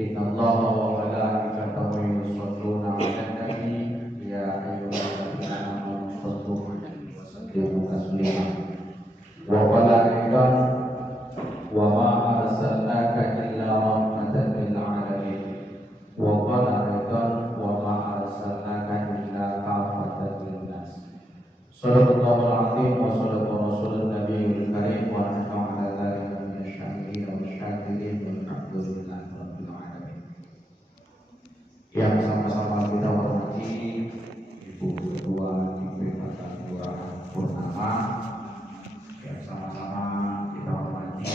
Innallaha wa malaikatahu yusholluna 'alan nabi ya ayyuhalladzina amanu shollu 'alaihi wa sallimu taslima. Wa qala aidan wa ma arsalnaka illa rahmatan lil 'alamin. Wa qala aidan wa ma arsalnaka illa kafatan lin-nas. Shadaqallahul 'azim wa shadaqa rasulun nabiyil karim wa nafa'ana dzalika minasyahidin wa syakirin walhamdulillahi rabbil alamin. Yang sama-sama kita hormati Ibu Ketua DPP Kelurahan Purnama, yang sama-sama kita hormati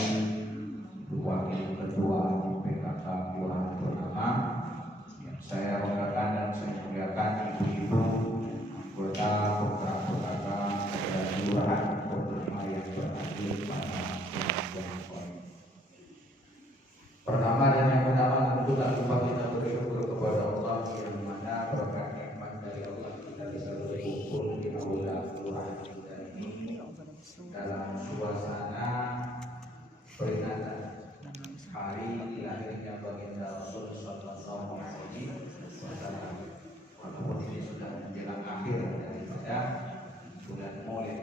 Ibu Wakil Ketua DPP Kelurahan Purnama, yang saya banggakan dan saya muliakan ibu-ibu anggota putra-putra Kelurahan Purnama yang berhadir pada kesempatan. Pertama dan yang pertama tentu tak lupa kita bersyukur kepada Allah yang mana berkat nikmat dari Allah kita bisa berkumpul di aula kelurahan kita ini dalam suasana peringatan hari lahirnya baginda Rasul sallallahu alaihi wasallam. Walaupun ini sudah menjelang akhir daripada bulan Maulid,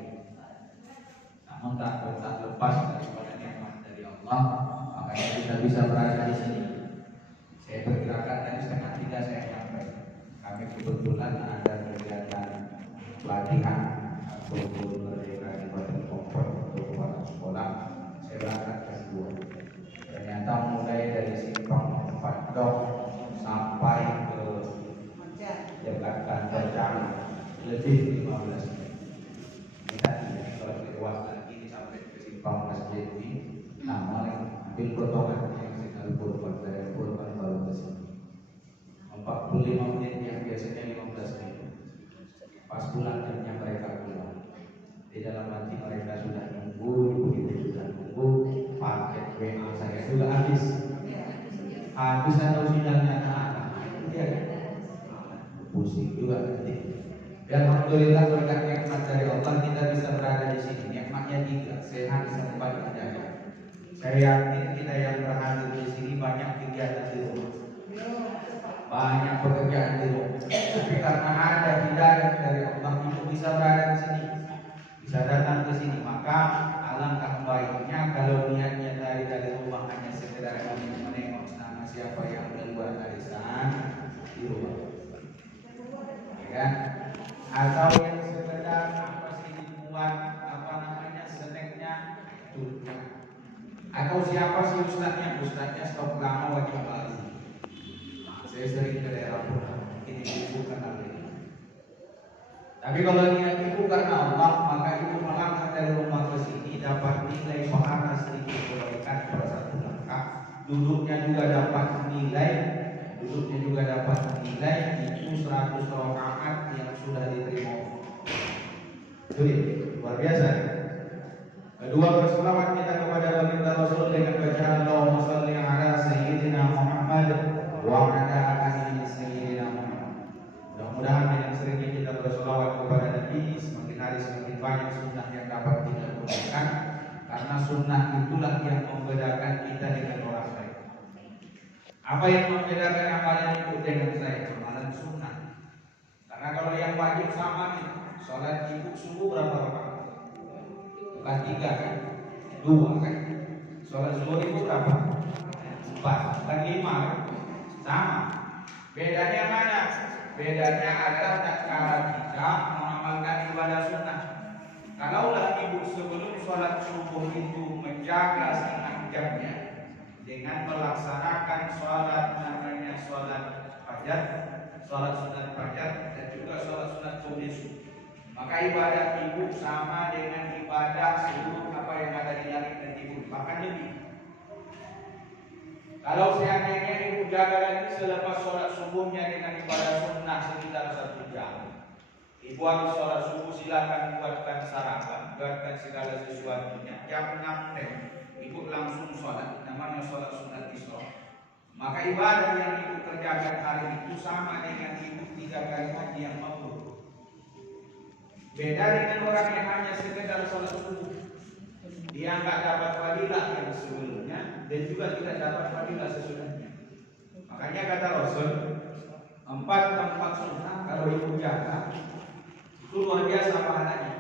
namun tak lepas daripada nikmat dari Allah, makanya kita bisa berada di sini. Saya perkirakan tadi 2:30 saya sampai. Kami kebetulan ada kegiatan pelatihan kurikulum merdeka di Badan Pokok untuk kepala sekolah. Saya berangkat ke 2. Ternyata mulai dari simpang 4 Dok sampai ke dekat kantor Jalan lebih 15 menit. Kita tidak kalau lewat lagi sampai ke simpang masjid ini, namun ambil potongan yang signal Purban dari Purban baru ke sini 45 menit yang biasanya 15 menit. Pas pulang jamnya mereka pulang. Di dalam hati mereka sudah nunggu, ibu-ibu sudah nunggu, paket WA saya juga habis atau sinyalnya iya kan? Pusing juga nanti. Dan alhamdulillah berkat nikmat dari Allah kita bisa berada di sini. Nikmatnya 3, sehat sampai hidayah. Saya yakin kita yang berhadir di sini banyak kegiatan di rumah, banyak pekerjaan di rumah. Tapi karena ada hidayah dari Allah itu bisa berada di sini, bisa datang ke sini. Maka alangkah baiknya kalau niatnya dari rumah hanya sekedar menengok nama siapa yang keluar arisan di rumah, ya kan? Atau yang sekedar apa sih dibuat snacknya itu. Atau siapa sih ustadznya stok lama wajib baru. Saya sering ke daerah Purna, ini ibu kenal ini. Tapi kalau niat ibu karena Allah, maka ibu melangkah dari rumah ke sini dapat nilai pahala sedikit kebaikan per 1 langkah. Duduknya juga dapat nilai itu 100 rakaat yang sudah diterima. Jadi luar biasa. Kedua, berselawat kita kepada baginda Rasul dengan bacaan Allahumma shalli ala sayyidina Muhammad wa ala ali sayyidina Muhammad. Mudah-mudahan dengan seringnya kita berselawat kepada Nabi, semakin hari semakin banyak sunnah yang dapat kita gunakan, karena sunnah itulah yang membedakan kita dengan orang lain. Apa yang membedakan amalan itu dengan saya? Amalan sunnah. Karena kalau yang wajib sama nih, sholat ibu subuh berapa rakaat? Bukan 3 kan? 2 kan? Sholat zuhur itu berapa? 4, bukan 5 kan? Sama. Bedanya mana? Bedanya adalah cara kita mengamalkan ibadah sunnah. Kalaulah ibu sebelum sholat subuh itu menjaga setengah jamnya dengan melaksanakan sholat sunat fajar dan juga sholat sunat subuh, maka ibadah ibu sama dengan ibadah seluruh apa yang ada di langit dan di bumi, bahkan lebih. Kalau seandainya ibu jaga lagi selepas sholat subuhnya dengan ibadah sunnah sekitar 1 jam, ibu habis sholat subuh silakan buatkan sarapan, buatkan segala sesuatunya. Jam 6 ibu langsung sholat, namanya sholat sunat isra. Maka ibadah yang ibu kerjakan hari itu sama dengan ibu 3 kali haji yang mabrur. Beda dengan orang yang hanya sekedar sholat subuh. Dia nggak dapat fadilah yang sebelumnya dan juga tidak dapat fadilah sesudahnya. Makanya kata Rasul, 4 tempat sunnah kalau ibu jaga itu luar biasa pahalanya.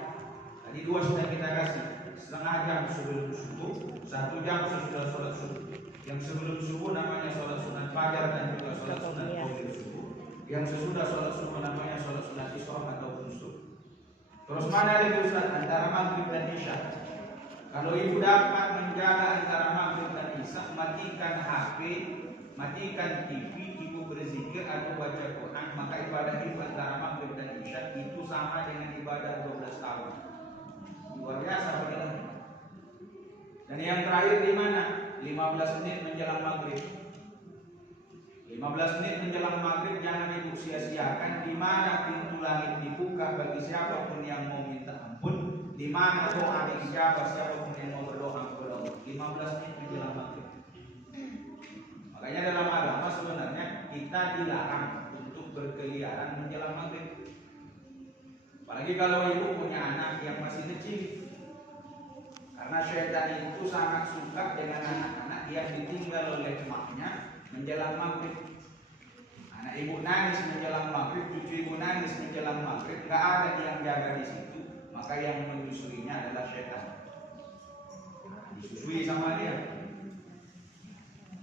Tadi 2 sudah kita kasih, setengah jam sebelum subuh, 1 jam sesudah sholat subuh. Yang sebelum subuh namanya sholat sunat fajar dan juga sholat sunat qabliyah subuh. Yang sesudah sholat subuh namanya sholat sunat isyraq ataupun subuh. Terus mana lagi Ustaz? Antara maghrib dan isya. Kalau ibu dapat menjaga antara maghrib dan isya, matikan HP, matikan TV, ibu berzikir atau baca Quran, maka ibadah ibu antara maghrib dan isya itu sama dengan ibadah 12 tahun. Luar biasa pahalanya. Dan yang terakhir di mana? 15 menit menjelang maghrib. 15 menit menjelang maghrib jangan ibu sia-siakan. Di mana pintu langit dibuka bagi siapapun yang mau minta ampun, di mana doa diijabah siapapun yang mau berdoa kepada Allah. 15 menit menjelang maghrib. Makanya dalam agama sebenarnya kita dilarang untuk berkeliaran menjelang maghrib. Apalagi kalau ibu punya anak yang masih kecil. Karena syaitan itu sangat suka dengan anak-anak yang ditinggal oleh emaknya menjelang maghrib. Anak ibu nangis menjelang maghrib, cucu ibu nangis menjelang maghrib, gak ada yang jaga di situ, maka yang menyusuinya adalah syaitan. Disusui sama dia.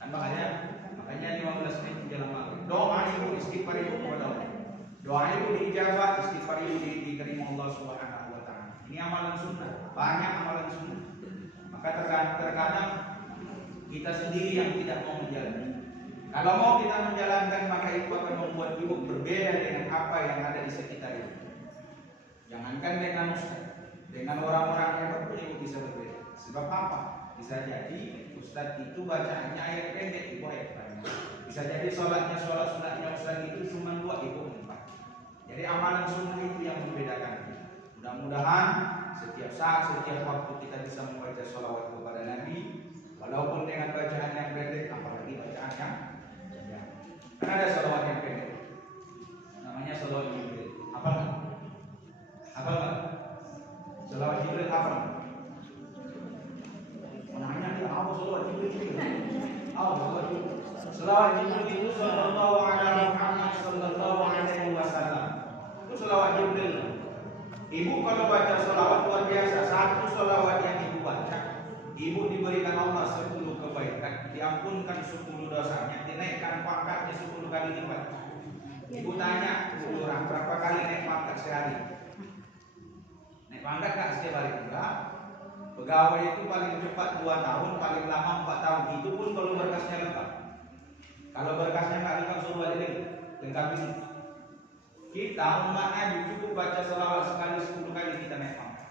Kan makanya 15 menit menjelang maghrib. Doa ibu, istighfar ibu kepada Allah. Doa ibu diijabah, istighfar ibu diterima Allah Subhanahu wa taala. Ini amalan sunnah, banyak amalan sunnah. Maka terkadang kita sendiri yang tidak mau menjalani. Kalau mau kita menjalankan, maka itu akan membuat ibu berbeda dengan apa yang ada di sekitar ibu. Jangankan dengan ustaz, dengan orang-orang hebat pun ibu bisa berbeda. Sebab apa? Bisa jadi ustaz itu bacaannya ayat pendek, ibu ayat panjang. Bisa jadi sholatnya sunatnya ustaz itu cuma 2, ibu 4. Jadi amalan sunnah itu yang membedakan kita. Mudah-mudahan setiap saat, setiap waktu kita bisa membaca sholawat kepada Nabi, walaupun dengan bacaan yang pendek, apalagi bacaan yang panjang. Karena ada sholawat yang pendek, namanya sholawat Jibril. Apa nggak? Apa nggak? Sholawat Jibril apa? Namanya dia apa sholawat Jibril? Apa sholawat Jibril? Sholawat Jibril itu sallallahu alaihi Muhammad sallallahu alaihi wasallam. Itu sholawat Jibril. Ibu kalau baca sholawat luar biasa. 1 sholawat yang ibu baca, ibu diberikan Allah 10 kebaikan, diampunkan 10 dosanya, dinaikkan pangkatnya 10 kali lipat. Ibu tanya orang berapa kali naik pangkat sehari? Naik pangkat gak setiap hari? Enggak. Pegawai itu paling cepat 2 tahun, paling lama 4 tahun. Itu pun kalau berkasnya lengkap. Kalau berkasnya nggak lengkap suruh aja lengkapin. Kita umat Nabi cukup baca selawat sekali 10 kali kita naik pangkat.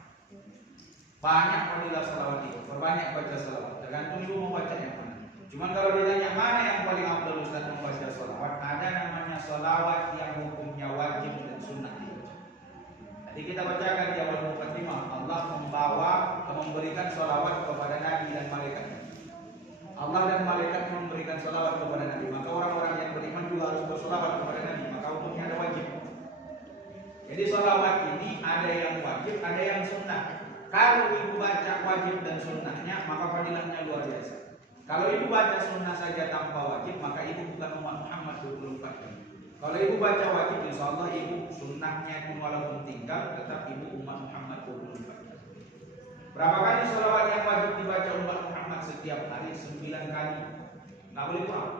Banyak fadilah selawat itu, perbanyak baca selawat. Tergantung ibu mau baca yang mana. Cuman kalau ditanya mana yang paling afdal Ustaz membaca selawat, ada namanya selawat yang hukumnya wajib dan sunnah dibaca. Jadi kita bacakan di awal mukadimah, Allah memberikan selawat kepada Nabi dan malaikatnya. Allah dan malaikat memberikan selawat kepada Nabi, maka orang-orang yang beriman juga harus berselawat kepada Nabi, maka hukumnya ada wajib. Jadi sholawat ini ada yang wajib, ada yang sunnah. Kalau ibu baca wajib dan sunnahnya, maka fadilahnya luar biasa. Kalau ibu baca sunnah saja tanpa wajib, maka ibu bukan umat Muhammad 24 kali. Kalau ibu baca wajib, insya Allah ibu sunnahnya pun walaupun tinggal, tetap ibu umat Muhammad 24 kali. Berapa kali sholawat yang wajib dibaca umat Muhammad setiap hari? 9 kali. Nggak boleh kurang.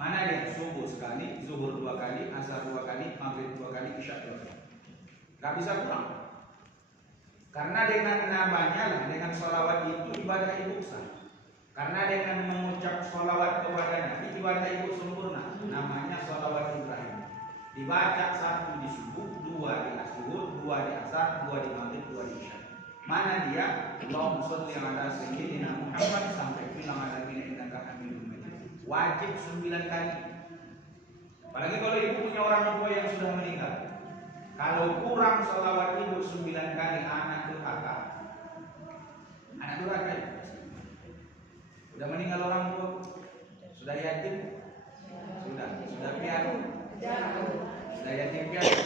Mana dia? Subuh sekali, zuhur 2 kali, asar 2 kali, maghrib 2 kali, isya 2 kali. Gak bisa kurang. Karena dengan namanya lah, dengan sholawat itu ibadah ibu sah. Karena dengan mengucap sholawat kepada Nabi, ibadah ibu sempurna. Namanya sholawat Ibrahim. Dibaca 1 di subuh, 2 di zuhur, 2 di asar, 2 di maghrib, 2 di isya. Mana dia? Allahumma sholli ala sayyidina Muhammad sampai bilang ala innaka hamidum majid. Wajib 9 kali. Apalagi kalau ibu punya orang tua yang sudah meninggal. Kalau kurang sholawat ibu 9 kali, anak durhaka. Anak durhaka. Sudah meninggal orang tua, sudah yatim, sudah piatu, sudah yatim piatu.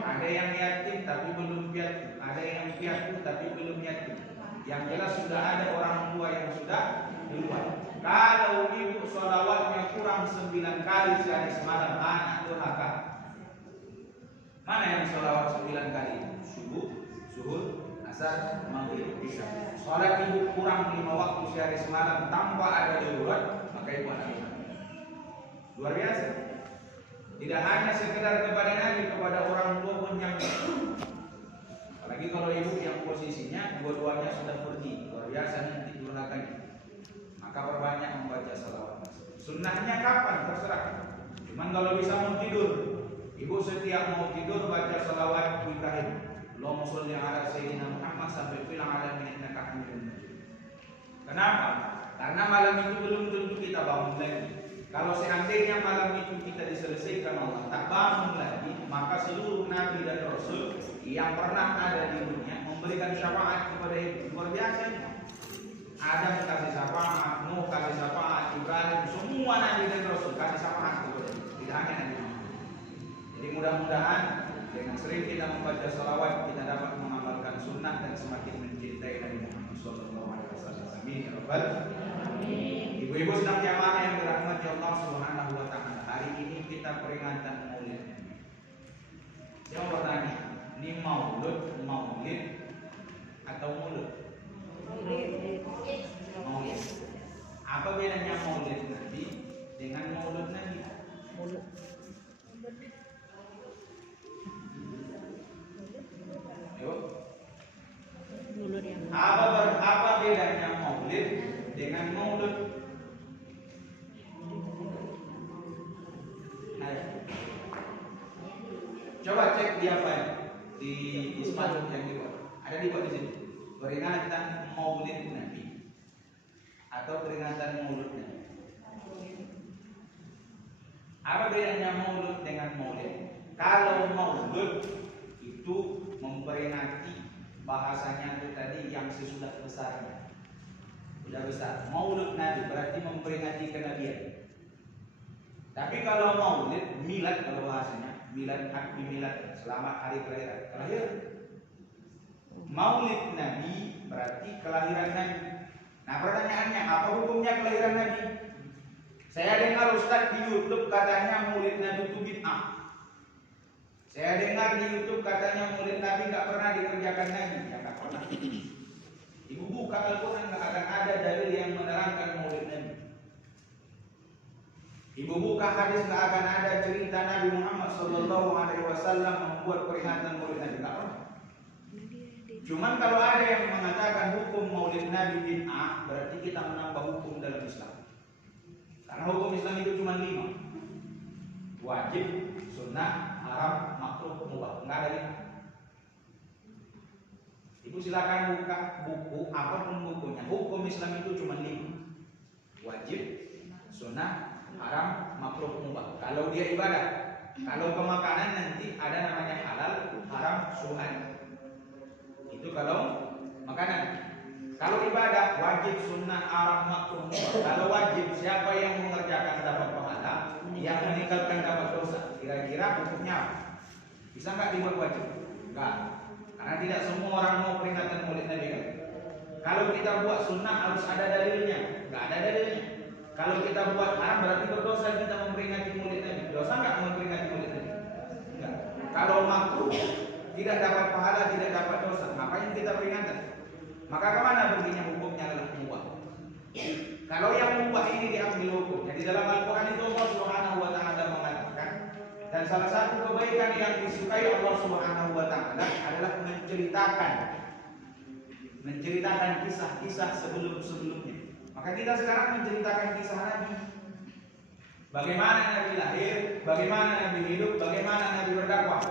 Ada yang yatim tapi belum piatu, ada yang piatu tapi belum yatim. Yang jelas sudah ada orang tua yang sudah di luar. Kalau ibu sholawatnya kurang 9 kali sehari semalam, anak durhaka. Mana yang sholawat 9 kali? Subuh, zuhur, asar, maghrib, isya. Sholat ibu kurang 5 waktu sehari semalam tanpa ada darurat, maka ibu anak durhaka. Luar biasa. Tidak hanya sekedar kepada Nabi, kepada orang tua pun yang apalagi kalau ibu yang posisinya dua-duanya sudah pergi, luar biasa nanti durhakanya. Maka perbanyak membaca salawat. Sunnahnya kapan? Terserah. Cuman kalau bisa mau tidur, ibu setiap mau tidur baca salawat Ibrahim. Allahumma sholli ala sayyidina Muhammad sampai fil alamin innaka hamidun majid. Kenapa? Karena malam itu belum tentu kita bangun lagi. Kalau seandainya malam itu kita diselesaikan Allah, tak bangun lagi, maka seluruh nabi dan rasul yang pernah ada di dunia memberikan syafaat kepada ibu. Luar biasa. Adam kasih syafaat, Nuh kasih syafaat, Ibrahim, semua nabi dan rasul kasih syafaat kepada ibu. Tidak hanya Nabi Muhammad. Jadi mudah-mudahan dengan sering kita membaca salawat kita dapat mengamalkan sunnah dan semakin mencintai Nabi Muhammad SAW. Amin ya rabbal alamin. Ibu-ibu sedang jamaah yang dirahmati Allah Subhanahu wa taala. Hari ini kita peringatan Maulid. Saya mau bertanya, ini maulid atau mulut? Maulid. Apa bedanya Maulid Nabi dengan Maulud Nabi? Mulut. Apa bedanya Maulid dengan Maulud? Coba cek di apa ya? Di spanduk yang dibuat. Ada dibuat di sini. Peringatan Maulid Nabi atau peringatan Maulud Nabi. Apa bedanya Maulud dengan Maulid? Kalau Maulud itu memperingati bahasanya itu tadi yang sesudah besarnya. Sudah besar. Maulud Nabi berarti memperingati kenabian. Tapi kalau Maulid, milad kalau bahasanya, happy milad, selamat hari kelahiran. Maulid Nabi berarti kelahiran Nabi. Nah pertanyaannya, apa hukumnya kelahiran Nabi? Saya dengar Ustaz di YouTube katanya Maulid Nabi itu bid'ah. Saya dengar di YouTube katanya Maulid Nabi nggak pernah dikerjakan Nabi. Ya nggak pernah. Ibu buka Al-Quran nggak akan ada dalil yang menerangkan Maulid Nabi. Ibu buka hadis nggak akan ada cerita Nabi Muhammad SAW membuat peringatan Maulid Nabi. Nggak pernah. Cuman kalau ada yang mengatakan hukum Maulid Nabi bid'ah, berarti kita menambah hukum dalam Islam. Karena hukum Islam itu cuma 5. Wajib, sunnah, haram, makruh, mubah. Enggak ada 5. Ibu silakan buka buku apapun bukunya. Hukum Islam itu cuma 5. Wajib, sunnah, haram, makruh, mubah. Kalau dia ibadah, kalau pemakanan nanti ada namanya halal, haram, subhan. Itu kalau makanan. Kalau ibadah wajib, sunnah, haram, makruh, mubah. Kalau wajib siapa yang mengerjakan dapat pahala, yang meninggalkan dapat dosa. Kira-kira hukumnya apa? Bisa nggak dibuat wajib? Enggak. Karena tidak semua orang mau peringatan Maulid Nabi kan. Kalau kita buat sunnah harus ada dalilnya. Enggak ada dalilnya. Kalau kita buat haram berarti berdosa kita memperingati Maulid Nabi. Dosa nggak memperingati Maulid Nabi? Enggak. Kalau makruh tidak dapat pahala, tidak dapat dosa. Ngapain kita peringatan? Maka kemana perginya hukumnya adalah mubah. Kalau yang mubah ini diambil hukumnya di dalam Al-Quran itu Allah Subhanahu wa taala mengatakan, dan salah satu kebaikan yang disukai Allah Subhanahu wa taala adalah menceritakan kisah-kisah sebelum-sebelumnya. Maka kita sekarang menceritakan kisah Nabi. Bagaimana Nabi lahir, bagaimana Nabi hidup, bagaimana Nabi berdakwah.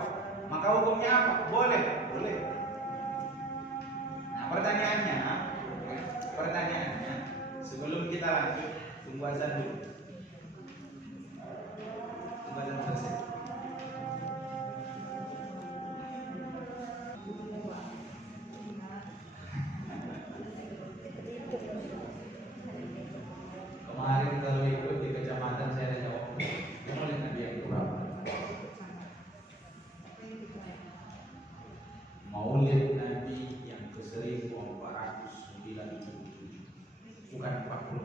Maka hukumnya apa? Boleh. Nah, pertanyaannya, sebelum kita lanjut, tunggu azan dulu. Tunggu azan selesai. Kemarin kalau ikut di kecamatan saya ada jawab, Maulid Nabi yang berapa? Maulid Nabi yang ke-1497, bukan 40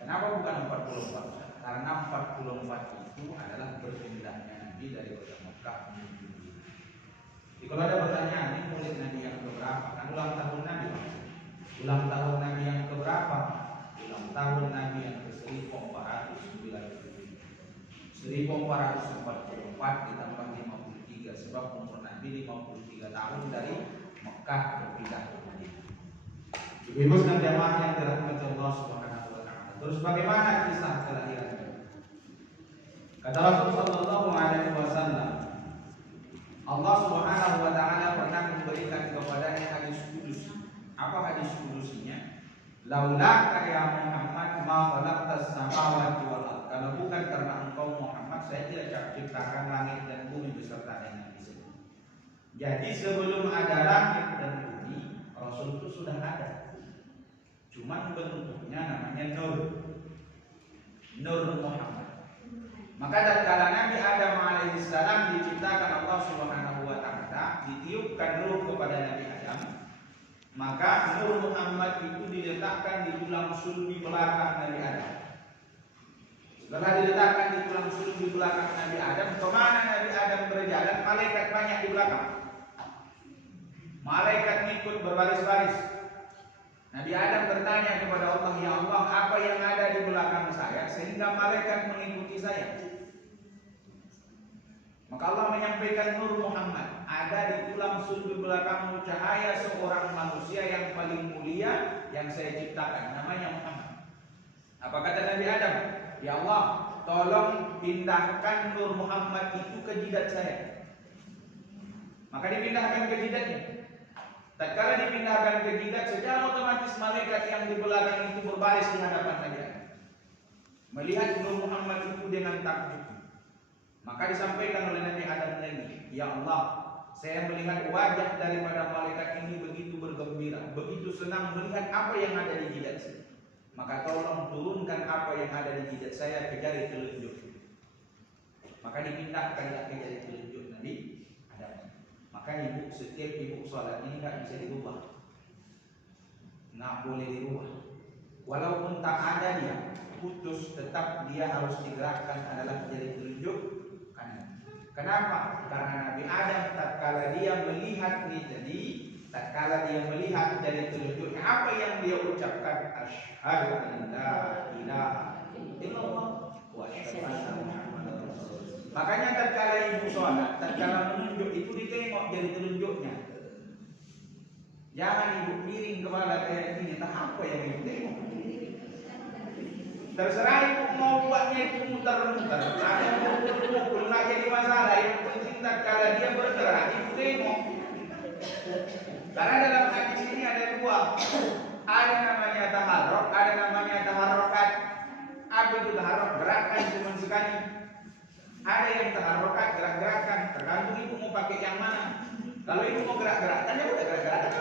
Kenapa bukan 44? Karena 44 itu adalah berpindahnya Nabi dari kota Mekah menuju Madinah. Jadi kalau ada pertanyaan, ini Maulid Nabi yang keberapa? Kan ulang tahun Nabi. Ulang tahun Nabi yang keberapa? Ulang tahun Nabi yang ke-1497. 1444 ditambah 53, sebab umur Nabi 53 tahun dari Mekah berpindah ke Madinah. Ibu dan jamaah yang dirahmati Allah Subhanahu wa taala. Terus bagaimana kisah kelahirannya? Kata Rasulullah sallallahu alaihi wasallam, Allah Subhanahu wa taala pernah memberikan kepadanya hadis kudus. Apa hadis kudusnya? Laulaka ya Muhammad ma khalaqtas samawati wal ardh. Kalau bukan karena engkau Muhammad, saya tidak ciptakan langit dan bumi beserta dengan isinya. Jadi sebelum ada langit dan bumi, Rasul itu sudah ada. Cuman bentuknya namanya Nur. Nur Muhammad. Maka tatkala Nabi Adam alaihissalam diciptakan Allah Subhanahu wa taala, ditiupkan ruh kepada Nabi Adam, maka Nur Muhammad itu diletakkan di tulang sulbi belakang Nabi Adam. Setelah diletakkan di tulang sulbi belakang Nabi Adam, kemana Nabi Adam berjalan, malaikat banyak di belakang. Malaikat ikut berbaris-baris. Nabi Adam bertanya kepada Allah, ya Allah, apa yang ada di belakang saya sehingga malaikat mengikuti saya? Maka Allah menyampaikan Nur Muhammad ada di tulang sulbi belakangmu, cahaya seorang manusia yang paling mulia yang saya ciptakan, namanya Muhammad. Apa kata Nabi Adam? Ya Allah, tolong pindahkan Nur Muhammad itu ke jidat saya. Maka dipindahkan ke jidatnya. Tatkala dipindahkan ke jidat, secara otomatis malaikat yang di belakang itu berbaris di hadapan Nabi Adam. Melihat Nur Muhammad itu dengan takjub. Maka disampaikan oleh Nabi Adam lagi, ya Allah, saya melihat wajah daripada malaikat ini begitu bergembira, begitu senang melihat apa yang ada di jidat saya. Maka tolong turunkan apa yang ada di jidat saya ke jari telunjuk. Maka dipindahkanlah ke jari telunjuk Nabi Adam. Maka setiap ibu sholat ini nggak bisa dirubah, nggak boleh dirubah. Walaupun tak ada dia putus, tetap dia harus digerakkan adalah jari telunjuk kanan. Kenapa? Karena Nabi Adam tatkala dia melihat ini tadi, tatkala dia melihat jari telunjuknya, apa yang dia ucapkan? Asyhadu an la ilaha illallah wa asyhadu anna Muhammadar Rasulullah. Makanya tatkala ibu sholat, tatkala menunjuk itu ditengok jari telunjuknya. Jangan ibu miring kepala kayak gini, tak apa yang ibu tengok. Terserah ibu mau buatnya itu muter-muter, ada mukul-mukul, nggak jadi masalah. Yang penting tatkala dia bergerak, ibu tengok. Karena dalam hadis ini ada dua, ada namanya taharruk, ada namanya taharrukat. Apa itu taharruk? Gerakan cuma sekali. Ada yang taharrukat, gerak-gerakan, tergantung ibu mau pakai yang mana. Kalau ibu mau gerak-gerakan, ya udah gerak-gerakan.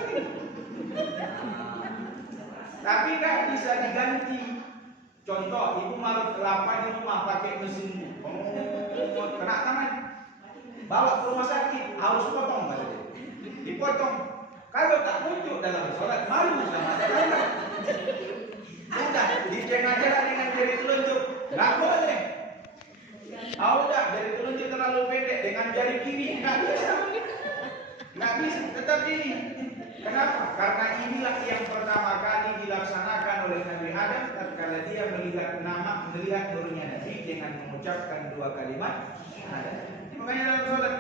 Tapi kan bisa diganti. Contoh, ibu marut kelapa di rumah pakai mesin, kena tangan, bawa ke rumah sakit, harus potong, dipotong. Kalau tak muncul dalam sholat, malu sama saya. Udah, diceng aja lah dengan jari telunjuk, nggak boleh. Udah, jari telunjuk terlalu pendek, dengan jari kiri nggak bisa, tetap ini. Kenapa? Karena inilah yang pertama kali dilaksanakan oleh Nabi Adam tatkala dia melihat nurnya Nabi dengan mengucapkan dua kalimat syahadat. Makanya dalam sholat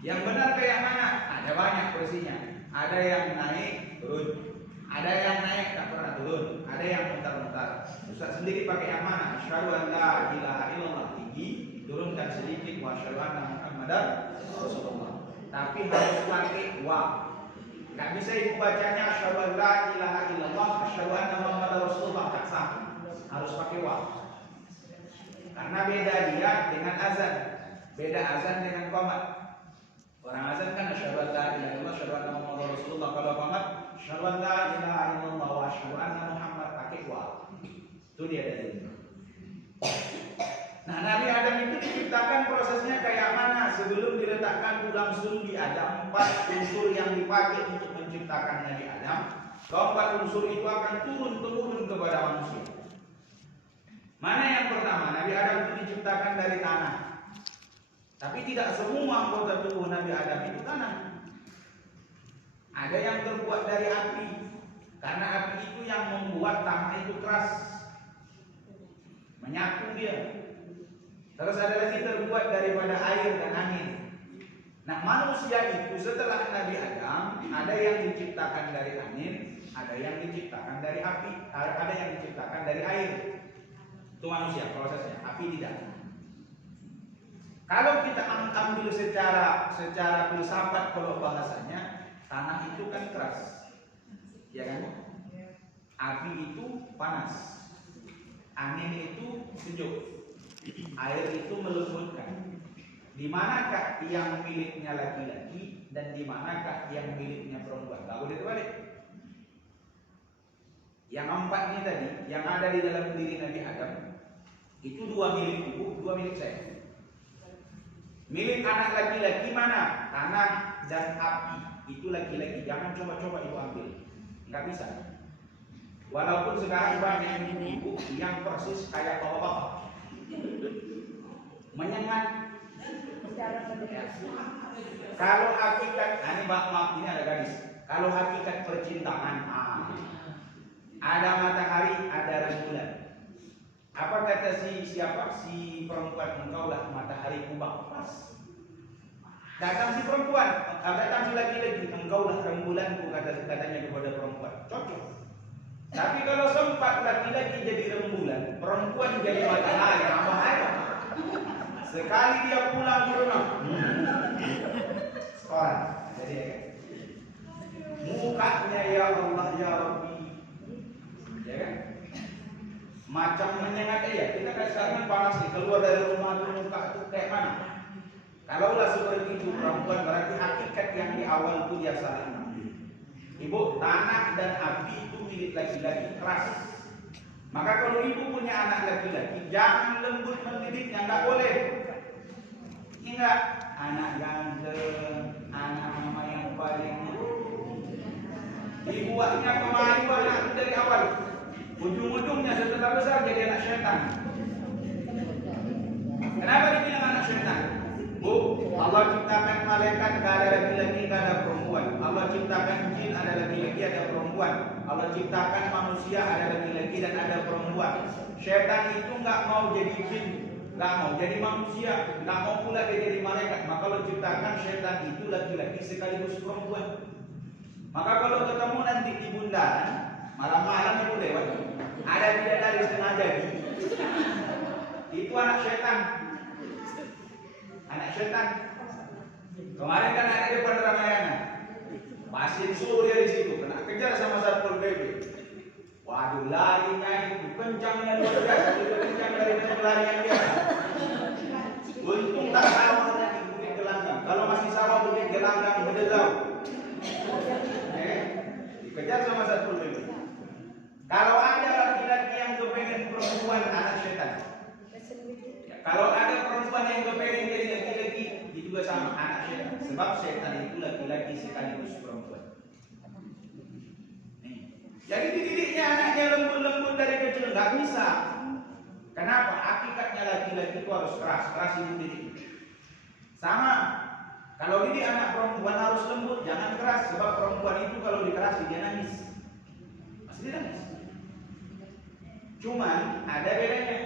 yang benar kayak mana? Ada banyak versinya. Ada yang naik turun, ada yang naik tak pernah turun, ada yang mutar-mutar. Ustaz sendiri pakai yang mana? Asyhadu an la ilaha illallah, tinggi, turunkan sedikit, wa asyhadu anna Muhammadar Rasulullah. Tapi harus pakai wa. Nggak bisa ibu bacanya asyhadu an la ilaha illallah, asyhadu anna Muhammadar Rasulullah, tak sah. Harus pakai wa. Karena beda dia dengan azan. Beda azan dengan qomat. Orang azan kan asyhadu an la ilaha illallah, asyhadu anna Muhammadar Rasulullah. Kalau qomat asyhadu an la ilaha illallah wa asyhadu anna Muhammad, pakai wa. Itu dia dalilnya. Nah, Nabi Adam itu diciptakan prosesnya kayak mana? Sebelum diletakkan tulang sulbi ada 4 unsur yang dipakai untuk menciptakan Nabi Adam. Keempat unsur itu akan turun-temurun kepada manusia. Mana yang pertama? Nabi Adam itu diciptakan dari tanah. Tapi tidak semua anggota tubuh Nabi Adam itu tanah. Ada yang terbuat dari api. Karena api itu yang membuat tanah itu keras, menyatu dia. Terus ada lagi terbuat daripada air dan angin. Nah, manusia itu setelah Nabi Adam, ada yang diciptakan dari angin, ada yang diciptakan dari api, ada yang diciptakan dari air. Itu manusia prosesnya, api tidak. Kalau kita ambil secara filsafat, kalau bahasanya, tanah itu kan keras, ya kan? Api itu panas, angin itu sejuk, air itu melembutkan. Di manakah yang miliknya laki-laki dan di manakah yang miliknya perempuan? Gak boleh terbalik. Yang empat ini tadi, yang ada di dalam diri Nabi Adam, itu dua milik ibu, dua milik saya. Milik anak laki-laki mana? Tanah dan api. Itu laki-laki. Jangan coba-coba ibu ambil. Nggak bisa. Walaupun sekarang banyak ibu yang persis kayak bapak-bapak, menyengat. Kalau hakikat, ini maaf, ini ada gadis. Kalau hakikat percintaan, ada matahari, ada rembulan. Apa kata si perempuan, engkaulah matahari kubak pas. Datang si perempuan, datang si laki-laki, engkaulah rembulanku, katanya kepada perempuan. Cocok. Tapi kalau sempat laki-laki jadi rembulan, perempuan jadi matahari, bahaya. Sekali dia pulang ke rumah, sekolah, jadi mukanya ya Allah ya Rabbi, ya kan? Macam menyengat ya. Kita kan sekarang panas nih, keluar dari rumah itu muka itu kayak mana? Kalaulah seperti itu perempuan, berarti hakikat yang di awal itu dia salah mengambil. Ibu, tanah dan api itu milik laki-laki, keras. Maka kalau ibu punya anak laki-laki, jangan lembut mendidiknya, nggak boleh. Ingat, anak ganteng, anak mama yang paling dibuatnya kemari anak dari awal. Ujung-ujungnya setelah besar jadi anak syaitan. Kenapa dibilang anak syaitan? Bu, Allah ciptakan malaikat gak ada laki-laki, gak ada perempuan. Allah ciptakan jin ada laki-laki, ada perempuan. Allah ciptakan manusia ada laki-laki dan ada perempuan. Syaitan itu gak mau jadi jin, gak mau jadi manusia, gak mau pula dia jadi malaikat. Maka Allah ciptakan syaitan itu laki-laki sekaligus perempuan. Maka kalau ketemu nanti di bundaran, malam-malam itu lewat, ada bidadari setengah jadi, itu anak syaitan. Anak syaitan. Kemarin kan ada depan Ramayana, pasien Surya di situ, kena kejar sama Satpol PP. Waduh, larinya itu kencangnya luar biasa, itu kencang dari pelarian dia. Untung tak sawah di Bukit Gelanggang. Kalau masih sawah Bukit Gelanggang berdelau. Dikejar sama Satpol PP. Kalau ada laki-laki yang kepengen perempuan, anak syaitan. Kalau ada perempuan yang kepengen jadi laki-laki, itu juga sama, anak syaitan. Sebab syaitan itu laki-laki sekaligus perempuan. Jadi dididiknya anaknya lembut-lembut dari kecil, nggak bisa. Kenapa? Hakikatnya laki-laki itu harus keras ibu didik. Sama, kalau didik anak perempuan harus lembut, jangan keras. Sebab perempuan itu kalau dikerasi dia nangis, pasti dia nangis. Cuman ada bedanya.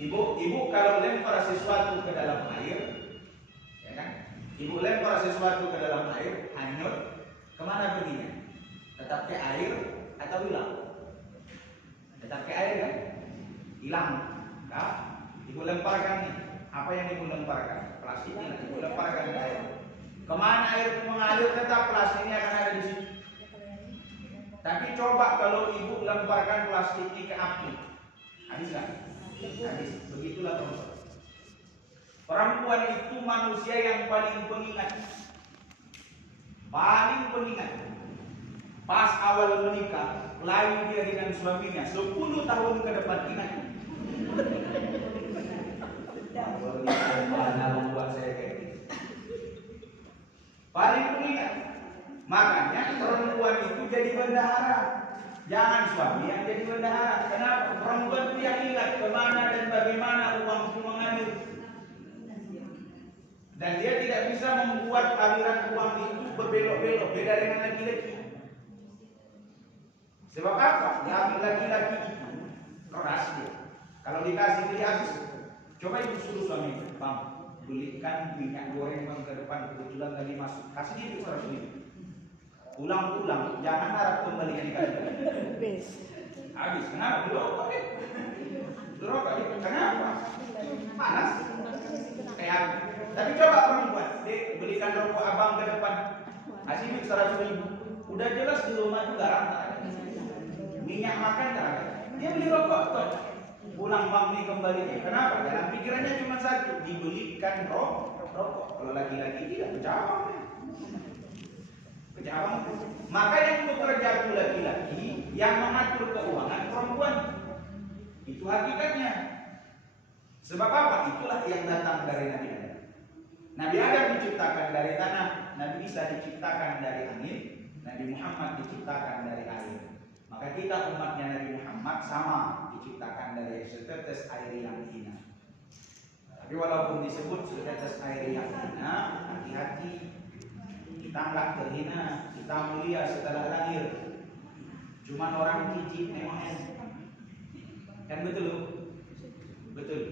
Ibu kalau lempar sesuatu ke dalam air, ya kan? Ibu lempar sesuatu ke dalam air, hanyut, kemana perginya? Tetap ke air atau hilang? Tetap ke air kan? Hilang. Nah, ibu lemparkan nih. Apa yang ibu lemparkan? Plastik ini ibu lemparkan ke air. Kemana air itu mengalir, tetap plastik ini akan ada di situ. Tapi coba kalau ibu lemparkan plastik ini ke api, habis nggak? Habis. Begitulah perempuan. Perempuan itu manusia yang paling pengingat. Paling pengingat. Pas awal menikah, layu dia dengan suaminya 10 tahun ke depan ingat. Mana membuat saya kayak gini. Paling pengingat. Makanya perempuan itu jadi bendahara. Jangan suami yang jadi bendahara. Kenapa? Perempuan itu yang ingat kemana dan bagaimana uang itu mengalir. Dan dia tidak bisa membuat aliran uang itu berbelok-belok. Beda dengan laki-laki. Sebab apa? Laki-laki itu keras dia. Kalau dikasih beli habis. Coba ibu suruh suami, bang, belikan minyak goreng bang ke depan, kebetulan tadi masuk. Kasih dia 100 ribu. Pulang-pulang, jangan harap kembalinya dikasih. Habis, kenapa? Berokok deh. Berokok deh. Kenapa? Panas. Kayak. Tapi coba perempuan, dek, belikan rokok abang ke depan. Kasih duit 100 ribu. Udah jelas di rumah itu garam tak ada. Minyak makan tak ada. Dia beli rokok tuh. Pulang bang nih kembali. Kenapa? Dalam pikirannya cuma satu, dibelikan rokok. Kalau laki-laki tidak berjawab. Maka yang bekerja itu laki-laki, yang mengatur keuangan perempuan. Itu hakikatnya. Sebab apa? Itulah yang datang dari Nabi Adam. Nabi Adam diciptakan dari tanah, Nabi Isa diciptakan dari angin, Nabi Muhammad diciptakan dari air. Maka kita umatnya Nabi Muhammad sama diciptakan dari setetes air yang hina. Tapi walaupun disebut setetes air yang hina, hati-hati. Kita nggak terhina, kita mulia setelah lahir. Cuman orang cicit memang kan betul? Betul.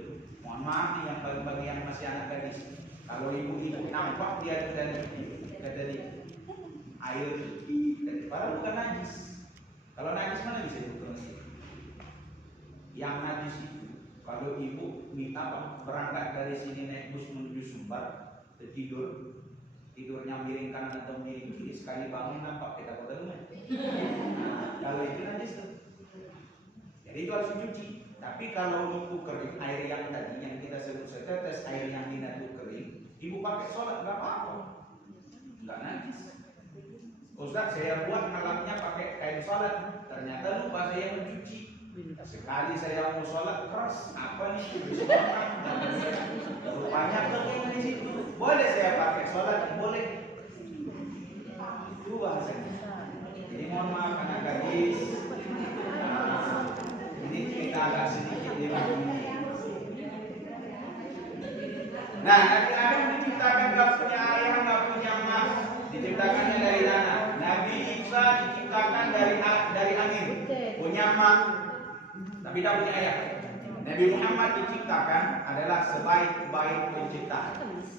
Mohon maaf nih yang bagi yang masih anak gadis. Kalau ibu-ibu nampak dia dari air, padahal bukan najis. Kalau najis mana bisa diukur? Yang najis itu kalau ibu minta berangkat dari sini naik bus menuju Sumbar, tidurnya miring kanan atau miring kiri, sekali bangun nampak kita kota rumah. Nah, kalau itu najis tuh. Jadi itu harus dicuci. Tapi kalau itu kering, air yang tadi yang kita sebut setetes air yang hina itu kering, ibu pakai sholat nggak apa-apa, nggak najis. Ustaz, saya buat malamnya pakai kain sholat, ternyata lupa saya mencuci. Sekali saya mau sholat keras, apa nih? Rupanya kering di situ. Boleh saya pakai sholat? Boleh. Itu bahasanya. Jadi mohon maaf anak gadis. Ini cerita agak sedikit di begini. Nah, Nabi Adam diciptakan gak punya ayah, gak punya emak. Diciptakannya dari tanah. Nabi Isa diciptakan dari angin. Punya emak, tapi tidak punya ayah. Nabi Muhammad diciptakan adalah sebaik-baik penciptaan.